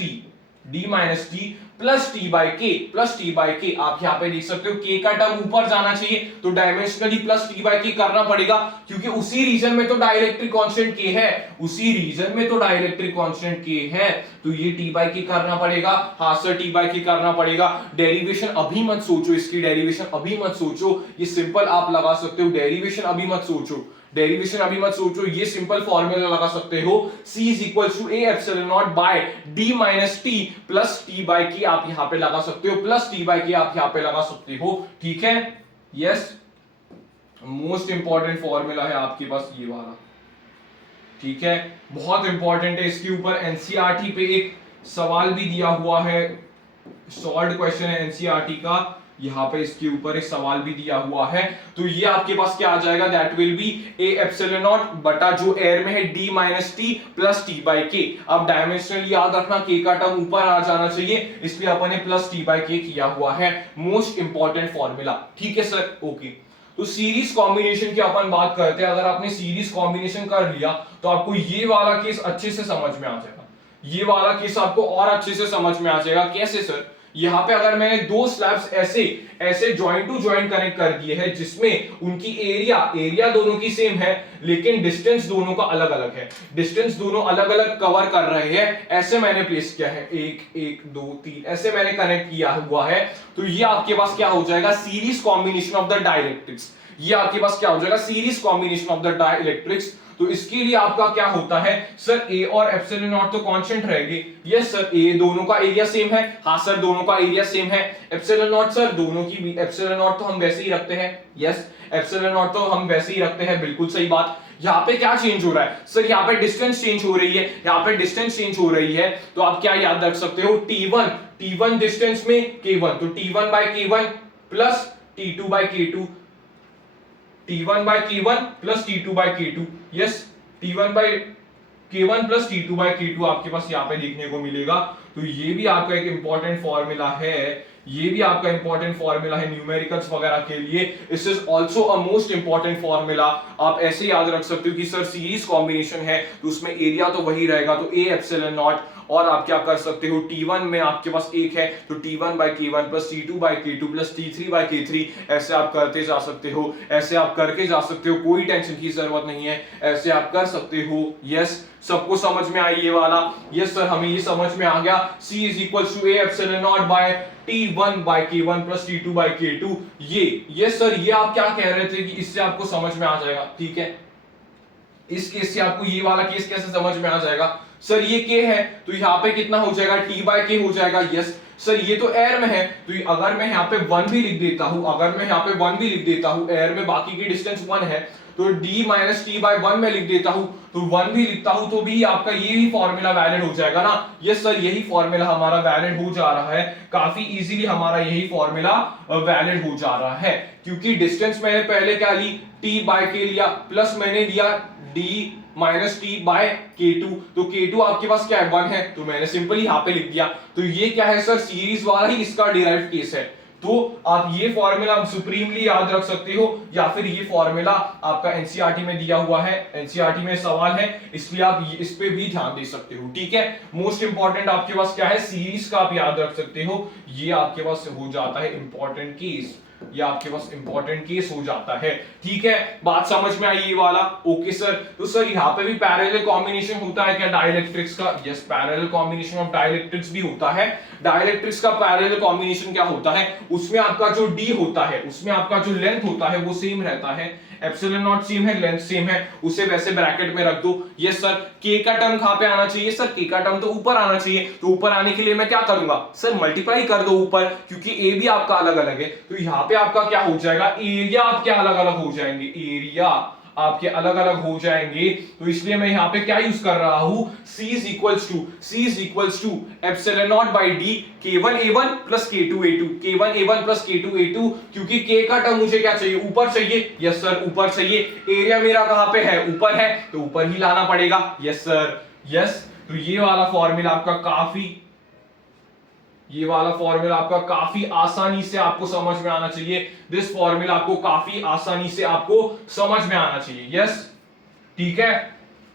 T plus T by K. आप यहाँ पे देख सकते हो के का टर्म ऊपर जाना चाहिए, तो डायमेंशनली प्लस टी बाई के करना पड़ेगा, क्योंकि उसी रीजन में तो डाइलेक्ट्रिक कांस्टेंट के है, तो ये टी बाई के करना पड़ेगा। हाँ सर, टी बाई के करना पड़ेगा। डेरिवेशन अभी मत सोचो, ये सिंपल आप लगा सकते हो। डेरिवेशन अभी मत सोचो, ये सिंपल फॉर्मूला लगा सकते हो। C is equal to A epsilon naught by D minus T plus T by K आप यहां पे लगा सकते हो, ठीक है। यस, मोस्ट इंपॉर्टेंट फॉर्मूला है आपके पास ये वाला। ठीक है, बहुत इंपॉर्टेंट है। इसके ऊपर एनसीईआरटी पे एक सवाल भी दिया हुआ है, सॉल्व्ड क्वेश्चन है एनसीईआरटी का, यहाँ पे इसके ऊपर एक सवाल भी दिया हुआ है। तो ये आपके पास क्या आ जाएगा, that will B A epsilon not बटा जो एयर में है D minus T plus T by के। अब डायमेंशनल याद रखना, के का टर्म ऊपर आ जाना चाहिए, इसलिए अपन ने प्लस टी बाई के किया हुआ है। मोस्ट इंपॉर्टेंट फॉर्मूला, ठीक है सर, ओके। तो सीरीज कॉम्बिनेशन की अपन बात करते हैं। अगर आपने सीरीज कॉम्बिनेशन कर लिया तो आपको ये वाला केस अच्छे से समझ में आ जाएगा, ये वाला केस आपको और अच्छे से समझ में आ जाएगा। कैसे सर, यहां पे अगर मैंने दो स्लैब्स ऐसे ऐसे जॉइंट टू जॉइंट कनेक्ट कर दिए हैं जिसमें उनकी एरिया दोनों की सेम है लेकिन डिस्टेंस दोनों का अलग अलग है, डिस्टेंस दोनों अलग अलग कवर कर रहे हैं, ऐसे मैंने प्लेस किया है, 1 1 2 3 ऐसे मैंने कनेक्ट किया हुआ है। तो ये आपके पास क्या हो जाएगा, series combination of the dielectrics. ये आपके पास क्या हो जाएगा, series combination of the dielectrics. तो इसके लिए आपका क्या होता है सर, ए और एप्सिलॉन नॉट तो कांस्टेंट रहेंगे। यस सर, ए दोनों का एरिया सेम है, हाँ सर दोनों का एरिया सेम है। एप्सिलॉन नॉट सर दोनों की एप्सिलॉन नॉट तो हम वैसे ही रखते हैं, यस एप्सिलॉन नॉट तो हम वैसे ही रखते हैं, बिल्कुल सही बात। यहाँ पे क्या चेंज हो रहा है सर, यहाँ पे डिस्टेंस चेंज हो रही है, यहाँ पे डिस्टेंस चेंज हो रही है। तो आप क्या याद रख सकते हो, T1 डिस्टेंस में K1, तो T1 by K1 plus T2 by K2, T1 by K1 plus T2 by K2, yes T1 by K1 plus T2 by K2 आपके पास यहाँ पे देखने को मिलेगा। तो ये भी आपका एक इंपॉर्टेंट फॉर्मूला है, ये भी आपका इंपॉर्टेंट फॉर्मूला है न्यूमेरिकल्स वगैरह के लिए। This is also a most important formula. आप ऐसे याद रख सकते हो कि सर सीरीज कॉम्बिनेशन है तो उसमें एरिया तो वही रहेगा, तो ए एप्सिलॉन नॉट, और आप क्या कर सकते हो, T1 में आपके पास एक है तो T1 by K1 plus T2 by K2 plus T3 by K3, ऐसे आप करते जा सकते हो, ऐसे आप करके जा सकते हो, कोई टेंशन की जरूरत नहीं है, ऐसे आप कर सकते हो। यस, सबको समझ में आई ये वाला, यस सर हमें ये समझ में आ गया। C is equal to A epsilon naught by T1 by K1 plus T2 by K2। ये यस सर, ये आप क्या कह रहे थे कि इससे आपको समझ में आ जाएगा, ठीक है। इस केस से आपको ये वाला केस कैसे समझ में आ जाएगा, सर ये K है तो यहाँ पे कितना हो जाएगा, T by K हो जाएगा। यस सर, ये तो एयर में है तो अगर मैं यहाँ पे 1 भी लिख देता हूं, अगर मैं यहाँ पे 1 भी लिख देता हूं, एयर में बाकी की डिस्टेंस 1 है तो d माइनस टी बाई 1 में लिख देता हूं, तो 1 भी लिखता हूं तो भी आपका ये ही फॉर्मूला वैलिड हो जाएगा ना। यस सर, यही फॉर्मूला हमारा वैलिड हो जा रहा है, काफी इजीली हमारा यही फॉर्मूला वैलिड हो जा रहा है, क्योंकि डिस्टेंस मैंने पहले क्या ली, t बाय k लिया, प्लस मैंने लिया d minus T bye K2, तो K2 आपके पास क्या है, 1 है, तो मैंने सिंपली यहाँ पे लिख दिया। तो ये क्या है सर, सीरीज वाला ही इसका डिराइव्ड केस है। तो आप ये फॉर्मूला सुप्रीमली याद रख सकते हो, या फिर ये फॉर्मूला आपका एनसीईआरटी में दिया हुआ है, एनसीईआरटी में सवाल है, इसलिए आप इस पे भी ध्यान दे सकते हो, ठीक है। मोस्ट इंपॉर्टेंट आपके पास क्या है, सीरीज का आप याद रख सकते हो, ये आपके पास हो जाता है इंपॉर्टेंट केस, ये आपके पास इंपॉर्टेंट केस हो जाता है, ठीक है। बात समझ में आई ये वाला, ओके सर। तो सर यहाँ पे भी पैरेलल कॉम्बिनेशन होता है क्या डाइलेक्ट्रिक्स का, yes parallel combination of dielectrics भी होता है। डाइलेक्ट्रिक्स का पैरेलल कॉम्बिनेशन क्या होता है, उसमें आपका जो d होता है, उसमें आपका जो लेंथ होता है वो सेम रहता है, एप्सिलॉन नॉट सेम है, लेंथ सेम है, उसे वैसे ब्रैकेट में रख दो। यस सर, k का टर्म कहां पे आना चाहिए, सर k का टर्म तो ऊपर आना चाहिए, तो ऊपर आने के लिए मैं क्या करूंगा सर, मल्टीप्लाई कर दो ऊपर, क्योंकि a भी आपका अलग अलग है, तो यहाँ पे आपका क्या हो जाएगा, एरिया आपके अलग अलग हो जाएंगे, एरिया आपके अलग अलग हो जाएंगे। तो इसलिए मैं यहाँ पे क्या यूज कर रहा हूं, C is equals to epsilon naught by D K1 A1 plus K2 A2, K1 A1 plus K2 A2, क्योंकि K का टर्म मुझे क्या चाहिए, ऊपर चाहिए। यस सर, ऊपर चाहिए, एरिया मेरा कहां पे है, ऊपर है, तो ऊपर ही लाना पड़ेगा। Yes sir, yes. तो ये वाला फॉर्मूला आपका काफी आसानी से आपको समझ में आना चाहिए, दिस फॉर्मूला आपको काफी आसानी से आपको समझ में आना चाहिए। यस, ठीक है,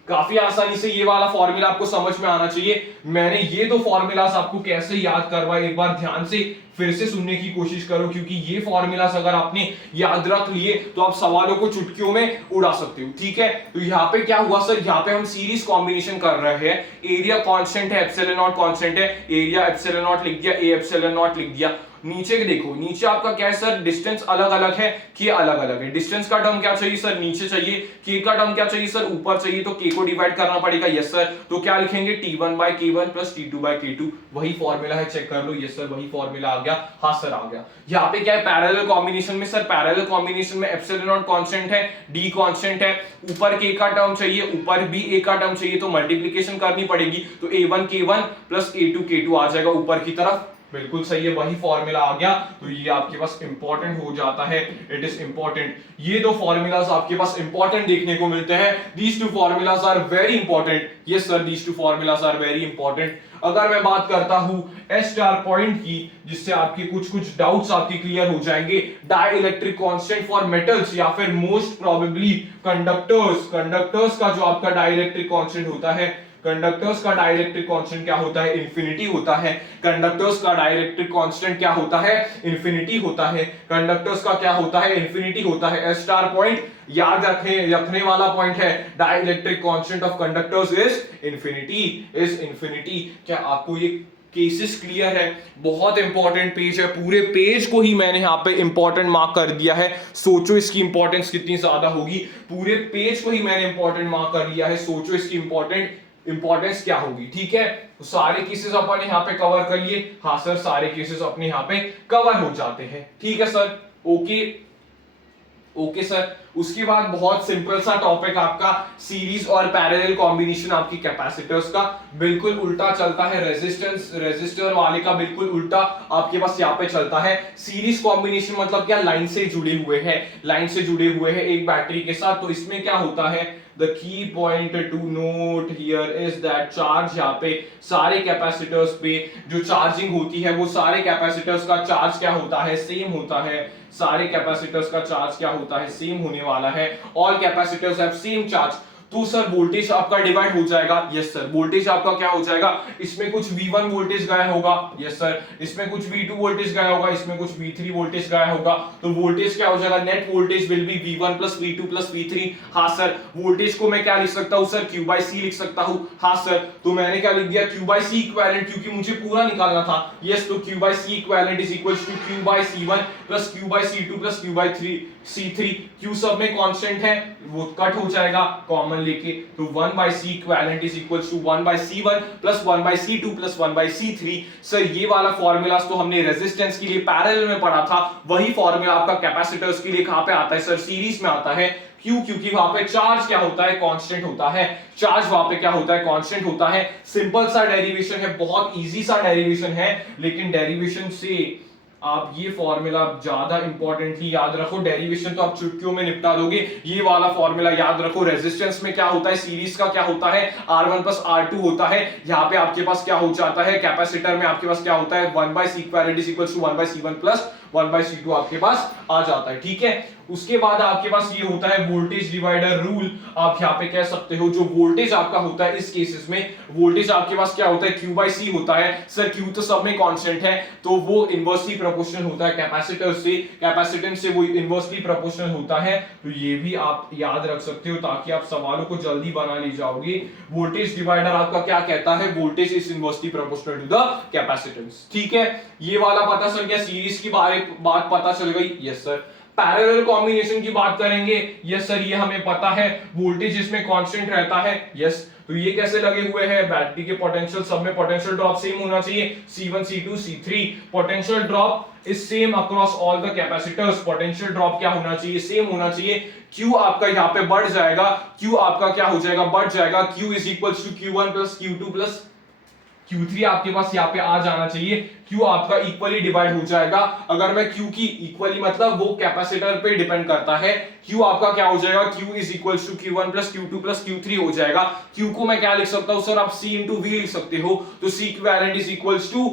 काफी आसानी से ये वाला फॉर्मूला आपको समझ में आना चाहिए। मैंने ये दो फॉर्मूलास आपको कैसे याद करवाए, एक बार ध्यान से फिर से सुनने की कोशिश करो, क्योंकि ये फॉर्मूलास अगर आपने याद रख लिए तो आप सवालों को चुटकियों में उड़ा सकते हो, ठीक है। तो यहाँ पे क्या हुआ सर, यहाँ पे हम सीरीज कॉम्बिनेशन कर रहे हैं, एरिया कांस्टेंट है, एप्सिलॉन नॉट कांस्टेंट है, एरिया एप्सिलॉन नॉट लिख दिया, ए एप्सिलॉन नॉट लिख दिया, नीचे देखो, नीचे आपका क्या है सर, डिस्टेंस अलग अलग है, के अलग अलग है। डिस्टेंस का टर्म क्या चाहिए सर, नीचे चाहिए। के का टर्म क्या चाहिए सर, ऊपर चाहिए, तो के को डिवाइड करना पड़ेगा। यस सर, तो क्या लिखेंगे, T1 by K1 plus T2 by K2, वही फॉर्मूला है, चेक कर लो। यस सर, वही फॉर्मूला आ गया। हाँ सर आ गया। यहाँ पे क्या है, पैरेलल कॉम्बिनेशन में सर, पैरेलल कॉम्बिनेशन में एप्सिलॉन नॉट कांस्टेंट है, डी कांस्टेंट है, ऊपर के का टर्म चाहिए, ऊपर भी ए का टर्म चाहिए, तो मल्टीप्लिकेशन करनी पड़ेगी। तो A1 K1 plus A2 K2 आ जाएगा ऊपर की तरफ। बिल्कुल सही है, वही फॉर्मूला आ गया। तो ये आपके पास इंपॉर्टेंट हो जाता है, इट इज इंपॉर्टेंट। ये दो फॉर्मूलाज आपके पास इंपॉर्टेंट देखने को मिलते हैं। These two formulas are very important. Yes sir, these two formulas are very important. अगर मैं बात करता हूं एस स्टार पॉइंट की, जिससे आपके कुछ डाउट्स आपके क्लियर हो जाएंगे। डाइलेक्ट्रिक कांस्टेंट फॉर मेटल्स या फिर मोस्ट प्रोबेबली कंडक्टर्स का जो आपका डाइलेक्ट्रिक कांस्टेंट होता है, कंडक्टर्स का डाइलेक्ट्रिक कांस्टेंट क्या होता है, इन्फिनिटी होता है। कंडक्टर्स का डाइलेक्ट्रिक कांस्टेंट क्या होता है, इन्फिनिटी होता है। कंडक्टर्स का क्या होता है, इन्फिनिटी होता है। एस स्टार पॉइंट याद रखने वाला पॉइंट है। Dielectric constant of conductors is infinity. क्या आपको ये केसेस क्लियर है? बहुत इंपॉर्टेंट पेज है, पूरे पेज को ही मैंने यहाँ पे इंपॉर्टेंट मार्क कर दिया है। सोचो इसकी इंपॉर्टेंस कितनी ज्यादा होगी। पूरे पेज को ही मैंने इंपॉर्टेंट मार्क कर लिया है, सोचो इसकी इंपॉर्टेंस क्या होगी। ठीक है, तो सारे केसेस अपन यहाँ पे कवर कर लिए। हाँ सर, सारे केसेस अपने यहाँ पे कवर हो जाते हैं। ठीक है सर, ओके सर। उसके बाद बहुत सिंपल सा टॉपिक आपका सीरीज और पैरेलल कॉम्बिनेशन आपकी कैपेसिटर्स का बिल्कुल उल्टा चलता है। रेजिस्टर वाले का बिल्कुल उल्टा आपके पास यहाँ पे चलता है। सीरीज कॉम्बिनेशन मतलब क्या, लाइन से जुड़े हुए हैं एक बैटरी के साथ। तो इसमें क्या होता है, the key point to note here is that charge, यहाँ पे सारे कैपेसिटर्स पे जो चार्जिंग होती है वो सारे कैपेसिटर्स का चार्ज क्या होता है, सेम होता है। सारे कैपेसिटर्स का चार्ज क्या होता है, सेम होने वाला है। All capacitors have same charge. तो सर वोल्टेज आपका डिवाइड हो जाएगा। यस सर, वोल्टेज आपका क्या हो जाएगा, इसमें कुछ V1 वोल्टेज गया होगा। यस सर, इसमें कुछ V2 वोल्टेज गया होगा, इसमें कुछ V3 वोल्टेज गया होगा। तो वोल्टेज क्या हो जाएगा, net voltage will be V1 plus V2 plus V3। हाँ सर, वोल्टेज को मैं क्या लिख सकता हूँ सर, Q by C लिख सकता हूँ। हाँ सर, तो मैंने क्या लिख दिया, Q by C इक्विवेलेंट, क्योंकि मुझे पूरा निकालना था। यस, तो Q by C equivalent is equal to Q by C1 plus Q by C2 plus Q by C3। Q सब में कांस्टेंट है, वो कट हो जाएगा कॉमन लेके। तो 1 by C equivalent is equal to 1 by C1 plus 1 by C2 plus 1 by C3। Sir ये वाला फॉर्मूला तो हमने रेजिस्टेंस के लिए पैरेलल में पढ़ा था, वही फॉर्मूला आपका कैपेसिटर्स के लिए कहां पे आता है सर, सीरीज में आता है। क्यों? क्योंकि वहां पे चार्ज क्या होता है, कांस्टेंट होता है। चार्ज वहां पे क्या होता है, कांस्टेंट होता है। सिंपल सा डेरिवेशन है, बहुत इजी सा डेरिवेशन है, लेकिन डेरिवेशन से आप ये फॉर्मूला ज्यादा इंपॉर्टेंटली याद रखो। डेरिवेशन तो आप चुटकियों में निपटा दोगे, ये वाला फॉर्मूला याद रखो। रेजिस्टेंस में क्या होता है, सीरीज का क्या होता है, R1 प्लस R2 होता है। यहाँ पे आपके पास क्या हो जाता है, कैपेसिटर में आपके पास क्या होता है, 1 by C equivalent is equal to 1 by C1 plus 1 by C2 आपके पास आ जाता है। ठीक है, उसके बाद आपके पास ये होता है वोल्टेज डिवाइडर रूल। आप यहाँ पे कह सकते हो जो वोल्टेज आपका होता है, इस केसेस में वोल्टेज आपके पास क्या होता है, Q by C होता है। सर Q तो सब में कांस्टेंट है, तो वो इनवर्सली प्रोपोर्शनल होता है कैपेसिटर से, कैपेसिटेंस से वो इनवर्सली प्रोपोर्शनल होता है। तो ये भी आप याद रख सकते हो, ताकि आप सवालों को जल्दी बना ले जाओगे। वोल्टेज डिवाइडर आपका क्या कहता है, voltage is inversely proportional to the capacitance. ठीक है, ये वाला पता चल गया, सीरीज की बात पता चल गई। यस सर, पैरेलल कॉम्बिनेशन की बात करेंगे। यस सर, ये हमें पता है, वोल्टेज इसमें कांस्टेंट रहता है। यस, तो ये कैसे लगे हुए हैं, बैटरी के पोटेंशियल सब में पोटेंशियल ड्रॉप सेम होना चाहिए, C1 C2 C3। Potential drop is same across all the capacitors. Potential drop क्या होना चाहिए, सेम होना चाहिए। Q आपका यहाँ पे बढ़ जाएगा, Q आपका क्या हो जाएगा, बढ़ जाएगा। Q is equal to Q1 plus Q2 plus Q3 आपके पास यहाँ पे आ जाना चाहिए। Q आपका इक्वली डिवाइड हो जाएगा। अगर मैं Q की इक्वली मतलब वो कैपेसिटर पे डिपेंड करता है, Q आपका क्या हो जाएगा, Q is equal to Q1 plus Q2 plus Q3 हो जाएगा। Q को मैं क्या लिख सकता हूँ सर, आप C इंटू V लिख सकते हो। तो C equivalent is equal to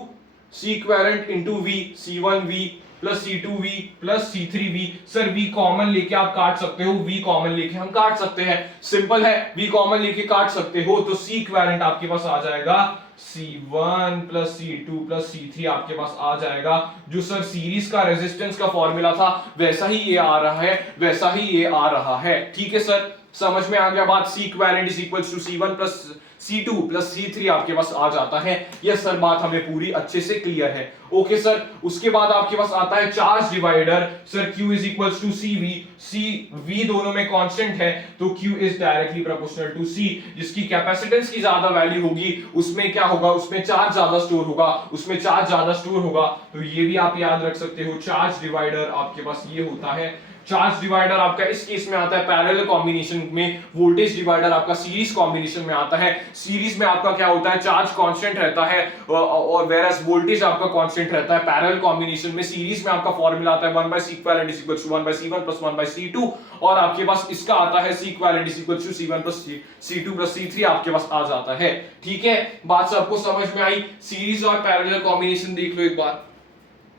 C equivalent into V, C1V plus C2V plus C3V। Sir V common लेके आप काट सकते हो, V कॉमन लेके हम काट सकते हैं, सिंपल है, V कॉमन लेके काट सकते हो। तो C इक्विवेलेंट आपके पास आ जाएगा C1 plus C2 plus C3 आपके पास आ जाएगा। जो सर सीरीज का रेजिस्टेंस का फॉर्मूला था, वैसा ही ये आ रहा है, वैसा ही ये आ रहा है। ठीक है सर, समझ में आ गया बात। C equivalent is equal to C1 plus C2 plus C3 आपके पास आ जाता है। यस सर, बात हमें पूरी अच्छे से क्लियर है। ओके सर, उसके बाद आपके पास आता है charge divider. Sir Q is equals to CV, CV दोनों में कांस्टेंट है तो Q is directly proportional to C। जिसकी कैपेसिटेंस की ज्यादा वैल्यू होगी उसमें क्या होगा, उसमें चार्ज ज्यादा स्टोर होगा, उसमें चार्ज ज्यादा स्टोर होगा। तो ये भी आप याद रख सकते हो, चार्ज डिवाइडर आपके पास ये होता है। चार्ज डिवाइडर आपका इस केस में आता है पैरेलल कॉम्बिनेशन में, वोल्टेज डिवाइडर आपका सीरीज कॉम्बिनेशन में आता है। सीरीज में आपका क्या होता है, चार्ज कांस्टेंट रहता है और वेरस वोल्टेज आपका कांस्टेंट रहता है। पैरेलल कॉम्बिनेशन में सीरीज में आपका फॉर्मूला आता है 1/C equal to 1/C1 plus 1/C2 और आपके पास इसका आता है C equal to C1 plus C2 plus C3 आपके पास आ जाता है। ठीक है, बात सबको समझ में आई। सीरीज और पैरेलल कॉम्बिनेशन देख लो एक बार।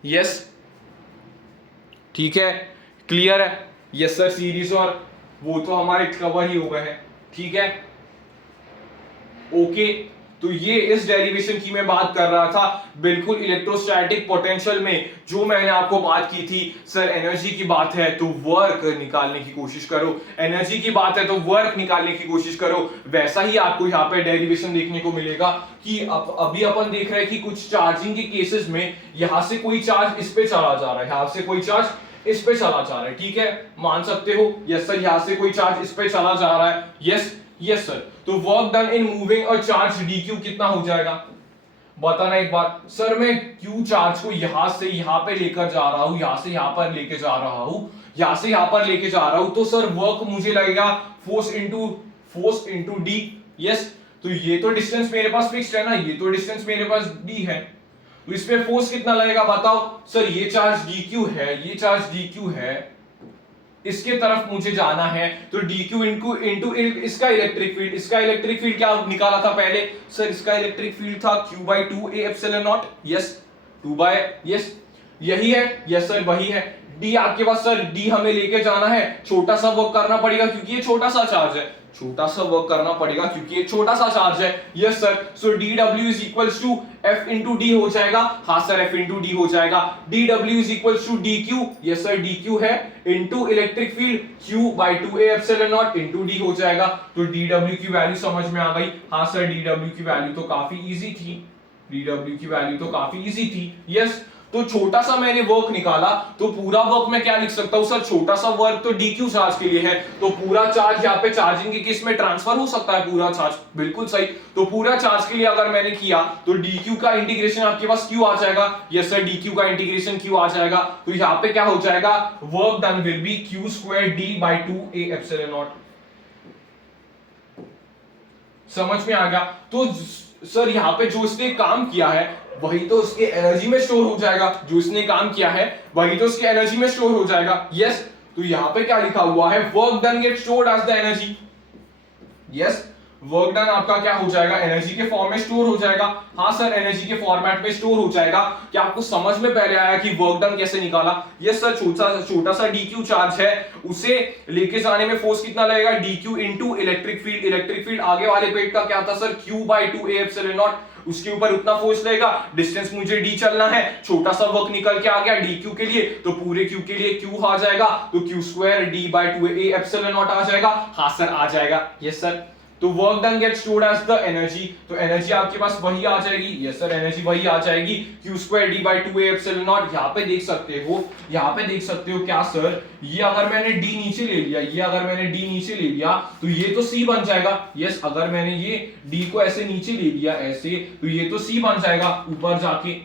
यस, ठीक है, क्लियर है। यस सर, सीरीज और वो तो हमारे कवर ही हो गए हैं। ठीक है, ओके, तो ये इस डेरिवेशन की मैं बात कर रहा था। बिल्कुल इलेक्ट्रोस्टैटिक पोटेंशियल में जो मैंने आपको बात की थी, सर एनर्जी की बात है तो वर्क निकालने की कोशिश करो, एनर्जी की बात है तो वर्क निकालने की कोशिश करो। वैसा ही आपको यहाँ पे डेरिवेशन देखने को मिलेगा कि अभी अपन देख रहे हैं कि कुछ चार्जिंग के केसेस में यहां से कोई चार्ज इस पे चला जा रहा है, यहां से कोई चार्ज इस पे चला जा रहा है। ठीक है, मान सकते हो। यस सर, यहां से कोई चार्ज इस पे चला जा रहा है। यस यस सर, तो work done in moving a charge dq कितना हो जाएगा, बताना एक बार। सर मैं q चार्ज को यहां से यहां पे लेकर जा रहा हूं, यहां से यहां पर लेके जा रहा हूं, यहां से यहां पर लेके जा रहा हूं, तो सर वर्क मुझे लगेगा फोर्स इनटू d। यस, तो ये तो डिस्टेंस मेरे पास फिक्स्ड है ना, ये तो डिस्टेंस मेरे पास d है, तो इस पे फोर्स कितना लगेगा बताओ। सर ये चार्ज dq है, ये चार्ज dq है, इसके तरफ मुझे जाना है तो dq इनटू इसका इलेक्ट्रिक फील्ड, इसका इलेक्ट्रिक फील्ड क्या निकाला था पहले, सर इसका इलेक्ट्रिक फील्ड था q/2a epsilon naught. Yes, 2 yes यही है। यस सर वही है। d आपके पास, सर d हमें लेके जाना है, छोटा सा वर्क करना पड़ेगा क्योंकि ये छोटा सा चार्ज है, छोटा सा वर्क करना पड़ेगा क्योंकि एक छोटा सा चार्ज है। Yes sir, so dw is equals to f into D हो जाएगा। हाँ सर, f इंटू डी हो जाएगा। dw is equals to dq, yes sir dq है, into electric field q/2a epsilon naught into d हो जाएगा। तो dw की वैल्यू समझ में आ गई। हाँ सर, dw की वैल्यू तो काफी इजी थी, dw की वैल्यू तो काफी इजी थी। यस, तो छोटा सा मैंने वर्क निकाला तो पूरा वर्क मैं क्या लिख सकता हूं, सर छोटा सा वर्क तो dq चार्ज के लिए है, तो पूरा चार्ज यहाँ पे चार्जिंग के केस में ट्रांसफर हो सकता है पूरा चार्ज, बिल्कुल सही। तो पूरा चार्ज के लिए अगर मैंने किया तो dq का इंटीग्रेशन आपके पास q आ जाएगा। यस सर, dq का इंटीग्रेशन q आ जाएगा, तो यहाँ पे क्या हो जाएगा, work done will be q² d/2a epsilon not. समझ में आ गया। तो सर यहाँ पे जो इसने काम किया है वही तो उसके एनर्जी में स्टोर हो जाएगा, जो इसने काम किया है वही तो उसके एनर्जी में स्टोर हो जाएगा। यस, तो यहाँ पे क्या लिखा हुआ है, work done get stored as the energy. Yes, work done आपका क्या हो जाएगा, एनर्जी के फॉर्म में स्टोर हो जाएगा। हाँ सर, एनर्जी के फॉर्मेट में स्टोर हो जाएगा। क्या आपको समझ में पहले आया कि वर्क डन कैसे निकाला। यस सर, छोटा सा dq चार्ज है, उसे लेके जाने में फोर्स कितना लगेगा, dq into electric field. Electric field आगे वाले पेट का क्या था सर, q/2a एप्सिलॉन नॉट, उसके ऊपर उतना फोर्स लगेगा। डिस्टेंस मुझे d चलना है, छोटा सा वर्क निकल के आ गया dq के लिए, तो पूरे q के लिए q आ जाएगा, तो q² d/2a एप्सिलॉन नॉट आ जाएगा। हाँ सर, आ जाएगा। यस सर, तो work done get stored as the energy, तो एनर्जी आपके पास वही आ जाएगी। यस सर, एनर्जी वही आ जाएगी q² d/2a एप्सिलॉन नॉट। यहाँ पे देख सकते हो, यहाँ पे देख सकते हो क्या सर, ये अगर मैंने d नीचे ले लिया, ये अगर मैंने d नीचे ले लिया तो ये तो c बन जाएगा। यस, अगर मैंने ये d को ऐसे नीचे ले लिया ऐसे, तो ये तो c बन जाएगा, ऊपर जाके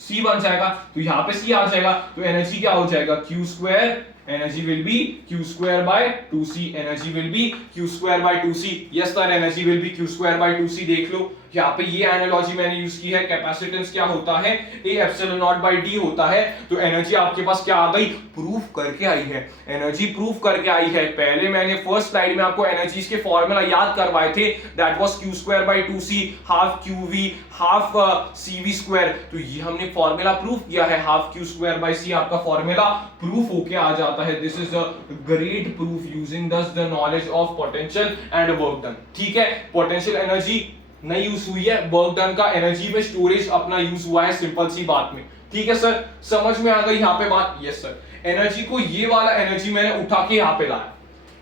c बन जाएगा, तो यहाँ पे c आ जाएगा। तो एनर्जी क्या हो जाएगा, q², energy will be q²/2c, energy will be q²/2c। Yes sir, energy will be q²/2c। देख लो यहाँ पे ये एनालॉजी मैंने यूज की है। कैपेसिटेंस क्या होता है, a epsilon naught by d होता है, तो एनर्जी आपके पास क्या आ गई, प्रूफ करके आई है, एनर्जी प्रूफ करके आई है। पहले मैंने फर्स्ट स्लाइड में आपको एनर्जीज के फॉर्मूला याद करवाए थे, that was q²/2c, half qv half cv²। तो ये हमने फॉर्मूला प्रूफ किया है, हाफ q²/c आपका फॉर्मूला प्रूफ होके आ जाता है। This is a great proof using thus the knowledge of potential and work done. ठीक है, पोटेंशियल एनर्जी नहीं यूज हुई है, वर्क डन का एनर्जी में स्टोरेज अपना यूज हुआ है, सिंपल सी बात में। ठीक है सर, समझ में आ गई यहाँ पे बात। यस सर, एनर्जी को, ये वाला एनर्जी मैंने उठा के यहाँ पे लाया,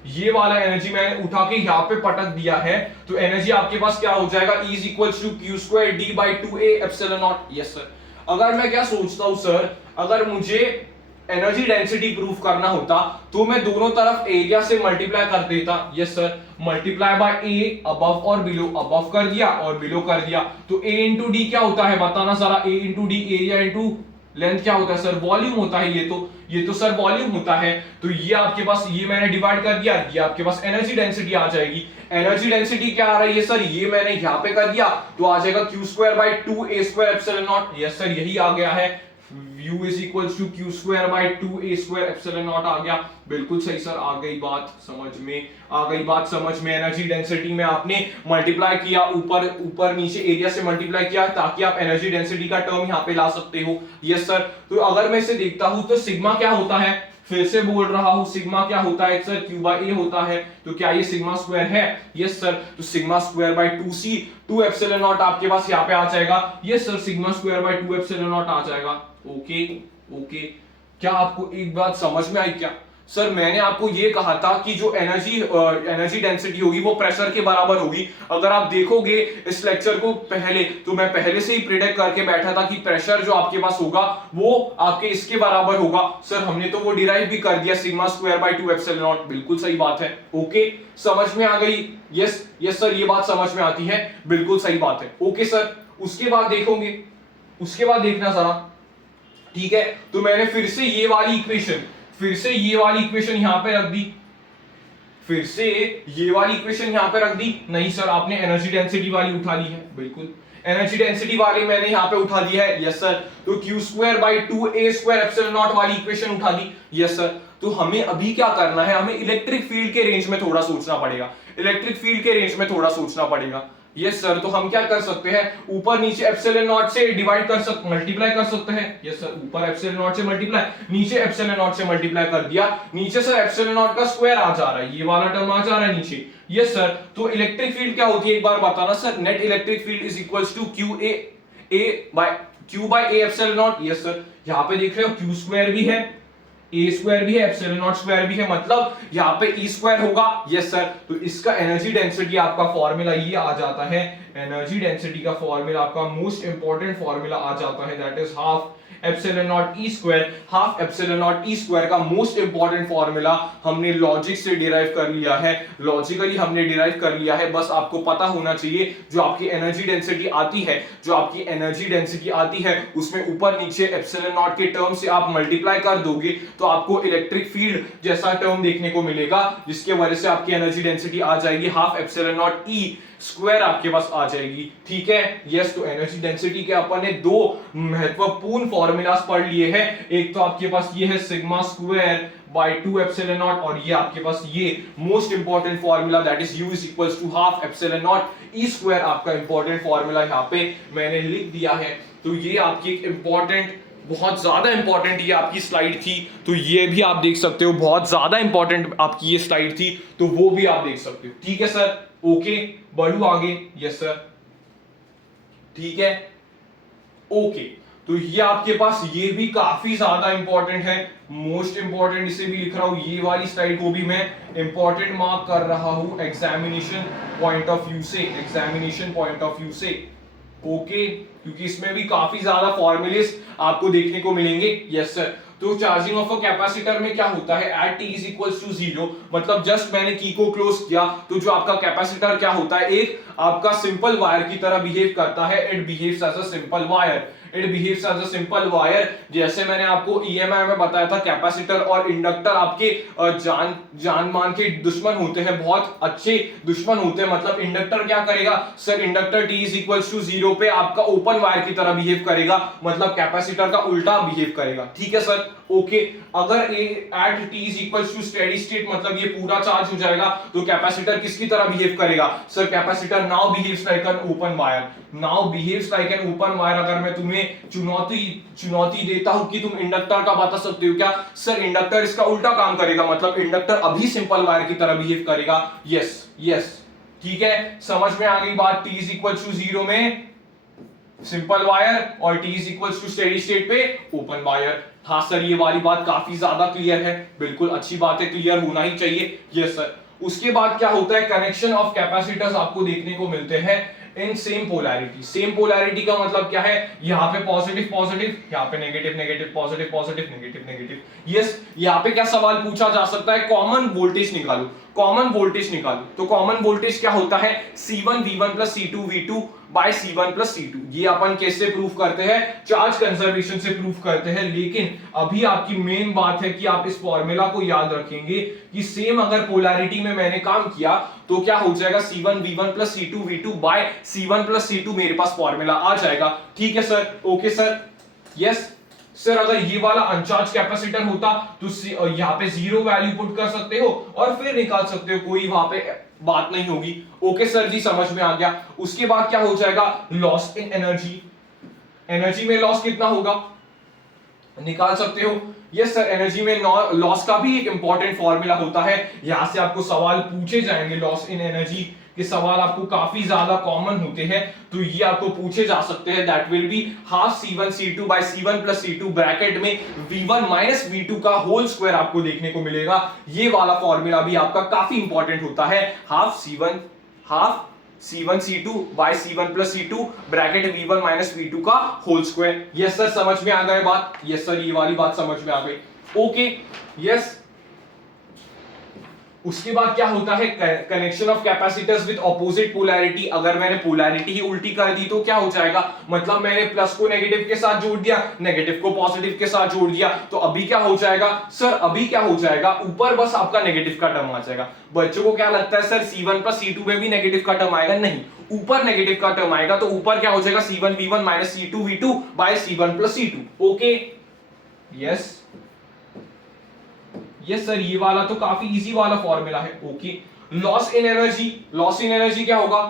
ये वाला एनर्जी मैंने उठा के यहाँ पे पटक दिया है, तो एनर्जी आपके पास क्या हो जाएगा, E is equal to Q square D by 2a epsilon naught. Yes sir. अगर मैं क्या सोचता हूं सर, अगर मुझे एनर्जी डेंसिटी प्रूफ करना होता तो मैं दोनों तरफ एरिया से मल्टीप्लाई कर देता। Yes sir. Multiply by A, above और बिलो, अबव कर दिया और बिलो कर दिया, तो ए इंटू डी क्या होता है बताना सारा, A into D area into length क्या होता है सर, वॉल्यूम होता है। ये तो सर वॉल्यूम होता है। तो ये आपके पास, ये मैंने डिवाइड कर दिया, ये आपके पास एनर्जी डेंसिटी आ जाएगी। एनर्जी डेंसिटी क्या आ रही है सर, ये मैंने यहाँ पे कर दिया, तो आ जाएगा Q square by 2a square epsilon naught. Yes sir, यही आ गया है, U is equal to Q square by 2a square epsilon naught आ गया। बिल्कुल सही सर, आ गई बात समझ में, आ गई बात समझ में। एनर्जी डेंसिटी में आपने मल्टीप्लाई किया, ऊपर नीचे एरिया से मल्टीप्लाई किया, ताकि आप एनर्जी डेंसिटी का टर्म यहाँ पे ला सकते हो। Yes sir. तो अगर मैं इसे देखता हूं तो सिग्मा क्या होता है, फिर से बोल रहा हूं, सिग्मा क्या होता है सर, क्यू बाई ए होता है। तो क्या ये सिग्मा स्क्वायर है? Yes sir. तो sigma square by 2c 2 epsilon naught आपके पास यहाँ पे आ जाएगा। Yes sir, sigma square by 2 epsilon naught आ जाएगा। ओके ओके, क्या आपको एक बात समझ में आई क्या? सर मैंने आपको ये कहा था कि जो एनर्जी डेंसिटी होगी वो प्रेशर के बराबर होगी। अगर आप देखोगे इस लेक्चर को पहले, तो मैं पहले से ही प्रिडिक्ट करके बैठा था कि प्रेशर जो आपके पास होगा वो आपके इसके बराबर होगा। सर हमने तो वो डिराइव भी कर दिया, sigma square by 2 epsilon not. बिल्कुल सही बात है। ओके, समझ में आ गई? यस यस सर, ये बात समझ में आती है, बिल्कुल सही बात है। ओके सर, उसके बाद देखोगे, उसके बाद देखना जरा, ठीक है। तो मैंने फिर से ये वाली इक्वेशन यहां पे रख दी, फिर से ये वाली इक्वेशन यहां पे रख दी। नहीं सर, आपने एनर्जी डेंसिटी वाली उठा ली है। बिल्कुल, एनर्जी डेंसिटी वाली मैंने यहां पे उठा दी है। Yes sir. तो Q square by 2a square epsilon naught वाली इक्वेशन उठा दी। Yes sir. तो हमें अभी क्या करना है, हमें इलेक्ट्रिक फील्ड के रेंज में थोड़ा सोचना पड़ेगा, इलेक्ट्रिक फील्ड के रेंज में थोड़ा सोचना पड़ेगा। Yes sir. तो हम क्या कर सकते हैं, ऊपर नीचे एप्सिलॉन नॉट से डिवाइड कर सकते, मल्टीप्लाई कर सकते हैं। यस सर, ऊपर एप्सिलॉन नॉट से मल्टीप्लाई, नीचे एप्सिलॉन नॉट से मल्टीप्लाई कर दिया। नीचे सर एप्सिलॉन नॉट का स्क्वायर आ जा रहा है, ये वाला टर्म आ जा रहा है नीचे। Yes sir. तो इलेक्ट्रिक फील्ड क्या होती है एक बार बताना sir, net electric field is equals to Q by A epsilon naught. Yes sir, यहां पे देख रहे हो क्यू स्क्वायर भी है, ए स्क्वायर भी है, एप्सिलॉन नॉट स्क्वायर भी है, मतलब यहाँ पे ई स्क्वायर होगा। Yes sir. तो इसका एनर्जी डेंसिटी आपका फॉर्मूला ये आ जाता है, एनर्जी डेंसिटी का फॉर्मूला आपका मोस्ट इंपॉर्टेंट फॉर्मूला आ जाता है, that is half epsilon naught E square. Half epsilon naught E square का मोस्ट इंपॉर्टेंट फॉर्मूला हमने लॉजिक से डिराइव कर लिया है, लॉजिकली हमने डिराइव कर लिया है। बस आपको पता होना चाहिए, जो आपकी एनर्जी डेंसिटी आती है, जो आपकी एनर्जी डेंसिटी आती है उसमें ऊपर नीचे एप्सिलॉन नॉट के टर्म से आप मल्टीप्लाई कर दोगे तो आपको इलेक्ट्रिक फील्ड जैसा टर्म देखने को मिलेगा, जिसके वजह से आपकी एनर्जी डेंसिटी आ जाएगी half epsilon naught E square आपके पास आ जाएगी। ठीक है। यस। तो एनर्जी डेंसिटी के अपन ने दो महत्वपूर्ण फॉर्मूलास पढ़ लिए हैं, एक तो आपके पास ये है sigma square by 2 epsilon naught, और ये आपके पास ये most important formula that is U is equals to half epsilon naught E square. आपका इंपॉर्टेंट फॉर्मूला यहाँ पे मैंने लिख दिया है। तो ये आपकी एक इंपॉर्टेंट, बहुत ज्यादा इंपॉर्टेंट ये आपकी स्लाइड थी, तो ये भी आप देख सकते हो, बहुत ज्यादा इंपॉर्टेंट आपकी ये स्लाइड थी, तो वो भी आप देख सकते हो। ठीक है सर। ओके, बढ़ू आगे। यस सर, ठीक है। ओके, तो ये आपके पास ये भी काफी ज्यादा इंपॉर्टेंट है, मोस्ट इंपॉर्टेंट इसे भी लिख रहा हूं, ये वाली स्लाइड को भी मैं इंपॉर्टेंट मार्क कर रहा हूं एग्जामिनेशन पॉइंट ऑफ व्यू से, एग्जामिनेशन पॉइंट ऑफ व्यू से। ओके, क्योंकि इसमें भी काफी ज्यादा फॉर्मूलेस आपको देखने को मिलेंगे। Yes sir. तो चार्जिंग ऑफ अ कैपेसिटर में क्या होता है, at t is equals to 0, मतलब जस्ट मैंने की को क्लोज किया तो जो आपका कैपेसिटर क्या होता है, एक आपका सिंपल वायर की तरह बिहेव करता है। It behaves as a simple wire, it behaves as a simple wire. जैसे मैंने आपको ईएमआई में बताया था, कैपेसिटर और इंडक्टर आपके जान मान के दुश्मन होते हैं, बहुत अच्छे दुश्मन होते हैं। मतलब इंडक्टर क्या करेगा sir, inductor t is equals to 0 पे आपका ओपन वायर की तरह बिहेव करेगा, मतलब कैपेसिटर का उल्टा बिहेव करेगा। ठीक है सर। ओके, अगर at t is equals to steady state, मतलब ये पूरा चार्ज हो जाएगा, तो कैपेसिटर किसकी तरह बिहेव करेगा sir, capacitor now behaves like an open wire, now behaves like an open wire. अगर मैं तुम्हें चुनौती देता हूं कि तुम इंडक्टर का बता सकते हो क्या सर, इंडक्टर इसका उल्टा काम करेगा, मतलब इंडक्टर अभी सिंपल वायर की तरह बिहेव करेगा। यस यस, ठीक है, समझ में आ गई बात। t इज इक्वल टू 0 में सिंपल वायर और t is equals to steady state पे ओपन वायर। हाँ सर, ये वाली बात काफी ज्यादा क्लियर है, बिल्कुल अच्छी बात है, क्लियर होना ही चाहिए। Yes sir. उसके बाद क्या होता है, कनेक्शन ऑफ कैपेसिटर्स आपको देखने को मिलते हैं in same polarity. Same polarity का मतलब क्या है, यहाँ पे पॉजिटिव पॉजिटिव, यहाँ पे negative negative, positive positive, negative negative. Yes, यहाँ पे क्या सवाल पूछा जा सकता है, कॉमन वोल्टेज निकालो। कॉमन वोल्टेज निकालो तो कॉमन वोल्टेज क्या होता है, C1 V1 plus C2 V2 by C1 plus C2। ये अपन कैसे प्रूव करते हैं, चार्ज कंजर्वेशन से प्रूव करते हैं। लेकिन अभी आपकी मेन बात है कि आप इस फॉर्मूला को याद रखेंगे कि सेम अगर पोलैरिटी में मैंने काम किया तो क्या हो जाएगा, C1 V1 plus C2 V2 by C1 plus C2 मेरे पास फॉर्मूला आ जाएगा। ठीक है sir, okay sir. Yes sir, अगर ये वाला अनचार्ज कैपेसिटर होता तो यहाँ पे जीरो वैल्यू पुट कर सकते हो और फिर निकाल सकते हो, कोई वहां पे बात नहीं होगी। ओके सर जी, समझ में आ गया। उसके बाद क्या हो जाएगा, लॉस इन एनर्जी। एनर्जी में लॉस कितना होगा, निकाल सकते हो। यस सर, एनर्जी में लॉस का भी एक इंपॉर्टेंट फॉर्मूला होता है, यहां से आपको सवाल पूछे जाएंगे लॉस इन एनर्जी के सवाल आपको काफी ज्यादा कॉमन होते हैं, तो ये आपको पूछे जा सकते हैं। That will be half C1 C2 by C1 plus C2 bracket में V1 माइनस V2 का होल स्क्वायर आपको देखने को मिलेगा। ये वाला फॉर्मूला भी आपका काफी इंपॉर्टेंट होता है, half C1 C2 by C1 plus C2 bracket V1 minus V2 का होल स्क्वायर। यस सर, समझ में आ गई बात। यस सर, ये वाली बात समझ में आ गई। Okay yes. उसके बाद क्या होता है, connection of capacitors with opposite polarity. अगर मैंने पोलैरिटी ही उल्टी कर दी तो क्या हो जाएगा, मतलब मैंने प्लस को नेगेटिव के साथ जोड़ दिया, नेगेटिव को पॉजिटिव के साथ जोड़ दिया, तो अभी क्या हो जाएगा सर, अभी क्या हो जाएगा, ऊपर बस आपका नेगेटिव का टर्म आ जाएगा। बच्चों को क्या लगता है सर C1 प्लस C2 में भी नेगेटिव का टर्म आएगा, नहीं, ऊपर नेगेटिव का टर्म आएगा। तो ऊपर क्या हो जाएगा, C1 V1 minus C2 V2 by C1 plus C2। Okay yes. Yes sir, ये वाला तो काफी इजी वाला फॉर्मूला है। Okay, loss in energy. Loss in energy क्या होगा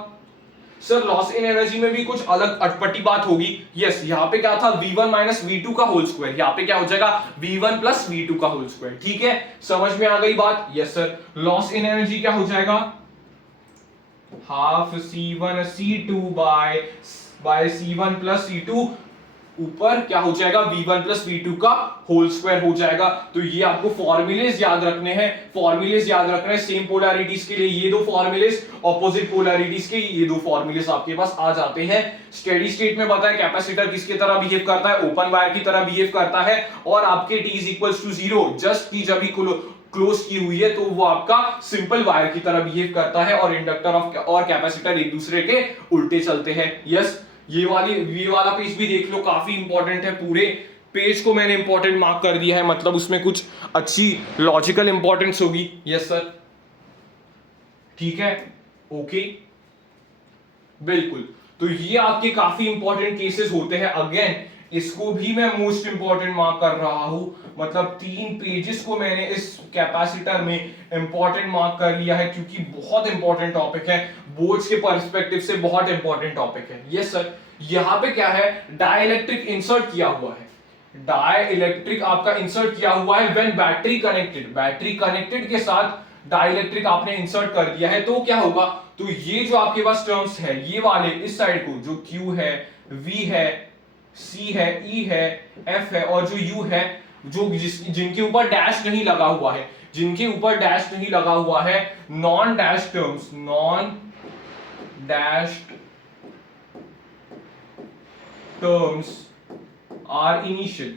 सर, लॉस इन एनर्जी में भी कुछ अलग अटपटी बात होगी। यस, यहाँ पे क्या था, V1 माइनस V2 का होल स्क्वायर, यहाँ पे क्या हो जाएगा V1 प्लस V2 का होल स्क्वायर। ठीक है, समझ में आ गई बात। Yes sir, loss in energy क्या हो जाएगा, half C1 C2 by C1 plus C2, ऊपर क्या हो जाएगा V1 प्लस V2 का होल स्क्वायर हो जाएगा। तो ये आपको फॉर्मूलेज याद रखने हैं, फॉर्मूलेज याद रखना है सेम पोलैरिटीज के लिए ये दो फॉर्मूलेज, ऑपोजिट पोलैरिटीज के ये दो फॉर्मूलेज आपके पास आ जाते हैं। स्टेडी स्टेट में बताया कैपेसिटर किसकी तरह बिहेव करता है, ओपन वायर की तरह बिहेव करता है, और आपके T is equals to 0 just की जब क्लोज की हुई है तो वो आपका सिंपल वायर की तरह बिहेव करता है, और इंडक्टर और कैपेसिटर एक दूसरे के उल्टे चलते हैं। यस, ये वाला पेज भी देख लो, काफी इंपॉर्टेंट है। पूरे पेज को मैंने इंपॉर्टेंट मार्क कर दिया है, मतलब उसमें कुछ अच्छी लॉजिकल इंपॉर्टेंस होगी। यस सर, ठीक है, ओके, बिल्कुल। तो ये आपके काफी इंपॉर्टेंट केसेस होते हैं। अगेन इसको भी मैं मोस्ट इंपॉर्टेंट मार्क कर रहा हूं, मतलब 3 पेजेस को मैंने इस कैपेसिटर में इंपॉर्टेंट मार्क कर लिया है, क्योंकि बहुत इंपॉर्टेंट टॉपिक है, बोर्ड्स के पर्सपेक्टिव से बहुत इंपॉर्टेंट टॉपिक है। यस सर, यहां पे क्या है, डाइलेक्ट्रिक इंसर्ट किया हुआ है, डाइलेक्ट्रिक आपका इंसर्ट किया हुआ है when battery connected, battery connected के साथ डाइलेक्ट्रिक आपने इंसर्ट कर दिया है, तो क्या होगा, तो ये जो आपके पास टर्म्स है, ये वाले इस साइड को जो Q है, V है, C है, E है, F है, और जो U है, जो जिनके ऊपर डैश नहीं लगा हुआ है, जिनके ऊपर डैश नहीं लगा हुआ है, non dash terms, non dash terms are initial,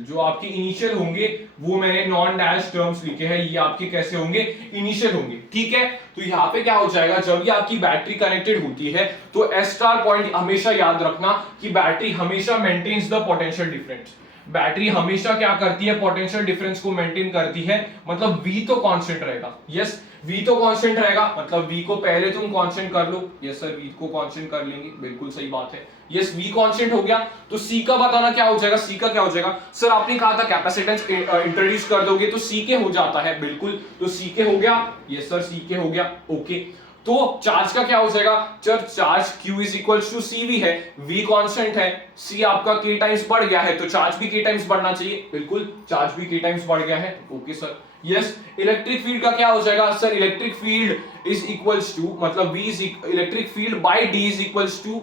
जो आपके इनिशियल होंगे वो मैंने नॉन डैश टर्म्स लिखे हैं, ये आपके कैसे होंगे, इनिशियल होंगे। ठीक है, तो यहाँ पे क्या हो जाएगा, जब ये आपकी बैटरी कनेक्टेड होती है तो एस स्टार पॉइंट हमेशा याद रखना कि बैटरी हमेशा maintains the potential difference, battery हमेशा क्या करती है, पोटेंशियल डिफरेंस को मेंटेन करती है, मतलब V तो कांस्टेंट रहेगा। यस, V तो कांस्टेंट रहेगा, मतलब V को पहले तुम कांस्टेंट कर लो। यस सर, V को कांस्टेंट कर लेंगे, बिल्कुल सही बात है। यस, V कांस्टेंट हो गया, तो C का बताना क्या हो जाएगा, C का क्या हो जाएगा सर, आपने कहा था कैपेसिटेंस इंट्रोड्यूस कर दोगे तो C के हो जाता है, बिल्कुल, तो C के हो गया। यस सर, C के हो गया। ओके, तो चार्ज का क्या हो जाएगा, जब charge Q is equals to CV है, V कांस्टेंट है, C आपका K टाइम्स बढ़ गया है, तो चार्ज भी K टाइम्स बढ़ना चाहिए, बिल्कुल, चार्ज भी K टाइम्स बढ़ गया है। Okay sir. Yes, electric field का क्या हो जाएगा sir, electric field is equals to, मतलब V is electric field by D is equals to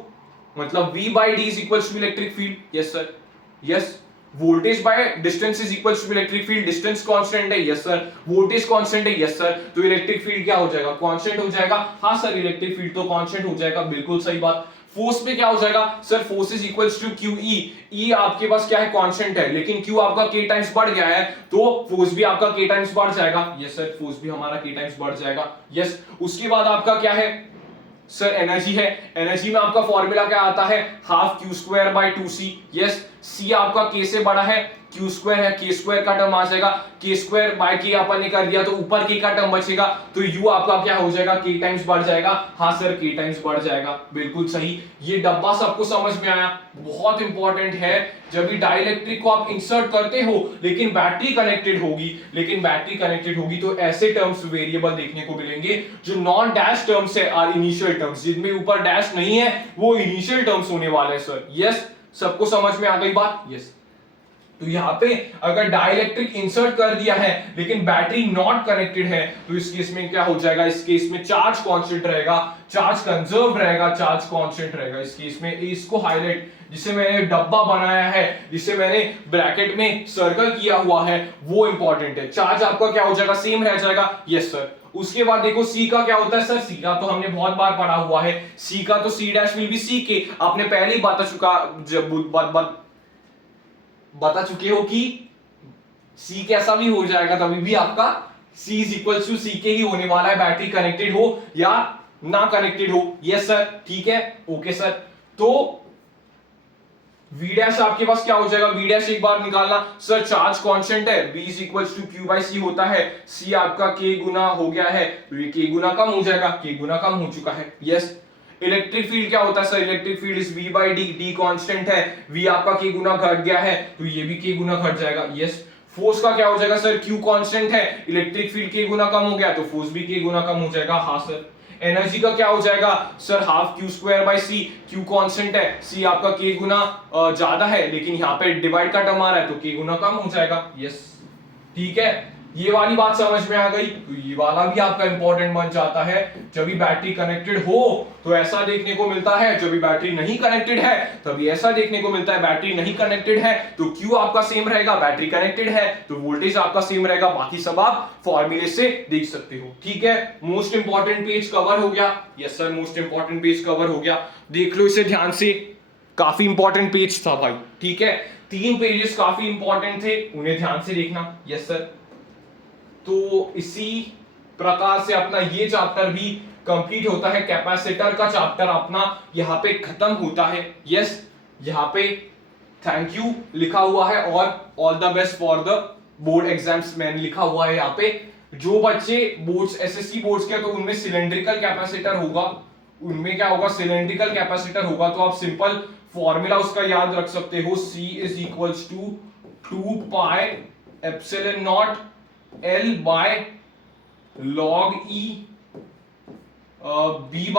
मतलब V by D is equals to electric field, yes sir, yes. Voltage by distance is equals to electric field, distance constant है, yes sir. Voltage constant है, yes sir. तो electric field क्या हो जाएगा, constant हो जाएगा। हाँ सर, इलेक्ट्रिक फील्ड तो कांस्टेंट हो जाएगा, बिल्कुल सही बात। फोर्स पे क्या हो जाएगा sir, force is equals to Q E. E आपके पास क्या है, कांस्टेंट है, लेकिन क्यू आपका के टाइम्स बढ़ गया है, तो फोर्स भी आपका के टाइम्स बढ़ जाएगा, यस सर। फोर्स भी हमारा के टाइम्स बढ़ जाएगा, यस। उसके बाद आपका क्या है सर, एनर्जी है। एनर्जी में आपका फॉर्मूला क्या आता है, half Q square bye 2c, yes. c आपका k से बड़ा है, क्यू स्क्वायर है, के स्क्वायर का टर्म आ जाएगा, के स्क्वायर बाय के अपन ने कर दिया तो ऊपर के का टर्म बचेगा, तो u आपका क्या हो जाएगा, के टाइम्स बढ़ जाएगा। हाँ सर, के टाइम्स बढ़ जाएगा, बिल्कुल सही। ये डब्बा सबको समझ में आया, बहुत इंपॉर्टेंट है। जब भी डाइलेक्ट्रिक को आप इंसर्ट करते हो लेकिन बैटरी कनेक्टेड होगी, तो ऐसे टर्म्स वेरिएबल देखने को मिलेंगे जो नॉन डैश टर्म्स है, आर इनिशियल टर्म्स, जिनमें ऊपर डैश नहीं है वो इनिशियल टर्म्स होने वाले हैं सर, यस। सबको समझ में आ गई बात, यस। तो यहाँ पे अगर डाइलेक्ट्रिक इंसर्ट कर दिया है लेकिन बैटरी नॉट कनेक्टेड है, तो इस केस में क्या हो जाएगा, इस केस में चार्ज कांस्टेंट रहेगा, चार्ज कंजर्व रहेगा, चार्ज कांस्टेंट रहेगा। इस केस में इसको हाईलाइट, जिसे मैंने डब्बा बनाया है, जिसे मैंने ब्रैकेट में सर्कल किया हुआ है, वो इंपॉर्टेंट है। चार्ज आपका क्या हो जाएगा, सेम रह जाएगा, यस सर। उसके बाद देखो सी का क्या होता है सर, सी का तो हमने बहुत बार पढ़ा हुआ है, सी का तो C dash will be C K, आपने पहले ही बता चुके हो कि C कैसा भी हो जाएगा तभी भी आपका C is equal to C के ही होने वाला है, बैटरी कनेक्टेड हो या ना कनेक्टेड हो, यस सर, ठीक है, ओके सर। तो V डैश आपके पास क्या हो जाएगा, V डैश एक बार निकालना सर, चार्ज कांस्टेंट है, V is equal to Q by C होता है, C आपका K गुना हो गया है, तो ये K गुना कम हो जाएगा, K गुना कम हो चुका है, यस। इलेक्ट्रिक फील्ड क्या होता है sir, electric field is V by D, D constant है, V आपका K गुना घट गया है, तो ये भी K गुना घट जाएगा, यस। फोर्स का क्या हो जाएगा सर, Q कांस्टेंट है, इलेक्ट्रिक फील्ड K गुना कम हो गया, तो फोर्स भी K गुना कम हो जाएगा, हाँ सर। एनर्जी का क्या हो जाएगा sir, half Q square by C, Q constant है, सी आपका के गुना ज्यादा है, लेकिन यहाँ पे डिवाइड का टर्म आ रहा है तो के गुना कम हो जाएगा, यस, ठीक है। ये वाली बात समझ में आ गई, तो ये वाला भी आपका इंपॉर्टेंट बन जाता है। जब भी बैटरी कनेक्टेड हो तो ऐसा देखने को मिलता है, जब भी बैटरी नहीं कनेक्टेड है तभी ऐसा देखने को मिलता है। बैटरी नहीं कनेक्टेड है तो क्यू आपका सेम रहेगा, बैटरी कनेक्टेड है तो वोल्टेज आपका सेम रहेगा, बाकी सब आप फॉर्मूले से देख सकते हो, ठीक है। मोस्ट इंपॉर्टेंट पेज कवर हो गया, yes sir, most important page cover हो गया। देख लो इसे ध्यान से, काफी इंपॉर्टेंट पेज था भाई, ठीक है। 3 पेजेस काफी इंपॉर्टेंट थे, उन्हें ध्यान से देखना, यस सर। तो इसी प्रकार से अपना ये चैप्टर भी कंप्लीट होता है, कैपेसिटर का चैप्टर अपना यहाँ पे खत्म होता है, यस। यहाँ पे थैंक यू लिखा हुआ है और all the best for the board exams मैंने लिखा हुआ है यहाँ पे। जो बच्चे बोर्ड्स एसएससी बोर्ड्स के, तो उनमें सिलेंड्रिकल कैपेसिटर होगा, उनमें क्या होगा, सिलेंड्रिकल कैपेसिटर होगा, तो आप सिंपल फॉर्मूला उसका याद रख सकते हो, C is equals to 2 pi epsilon naught L by log E B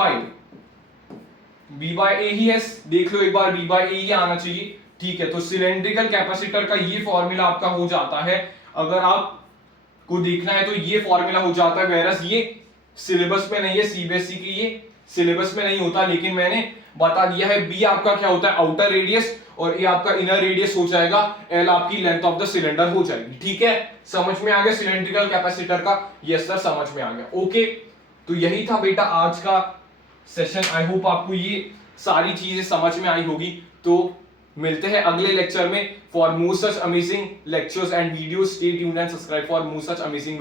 bye A ही है, देख लो एक बार, B बाय A ही आना चाहिए, ठीक है। तो सिलेंड्रिकल कैपेसिटर का ये फॉर्मूला आपका हो जाता है, अगर आप को देखना है तो ये फॉर्मूला हो जाता है, वेरस ये सिलेबस में नहीं है, सीबीएसई की ये सिलेबस में नहीं होता, लेकिन मैंने बता दिया है। B आपका क्या होता है, आउटर रेडियस, और ये आपका इनर रेडियस हो जाएगा, L आपकी लेंथ ऑफ द सिलेंडर हो जाएगी, ठीक है। समझ में आ गया सिलेंड्रिकल कैपेसिटर का, यस सर, समझ में आ गया, ओके। तो यही था बेटा आज का सेशन, आई होप आपको ये सारी चीजें समझ में आई होगी। तो मिलते हैं अगले लेक्चर में। For more such amazing lectures and videos, stay tuned and subscribe for more such amazing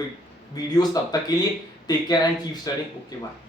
videos. तब तक के लिए take care and keep studying, okay bye.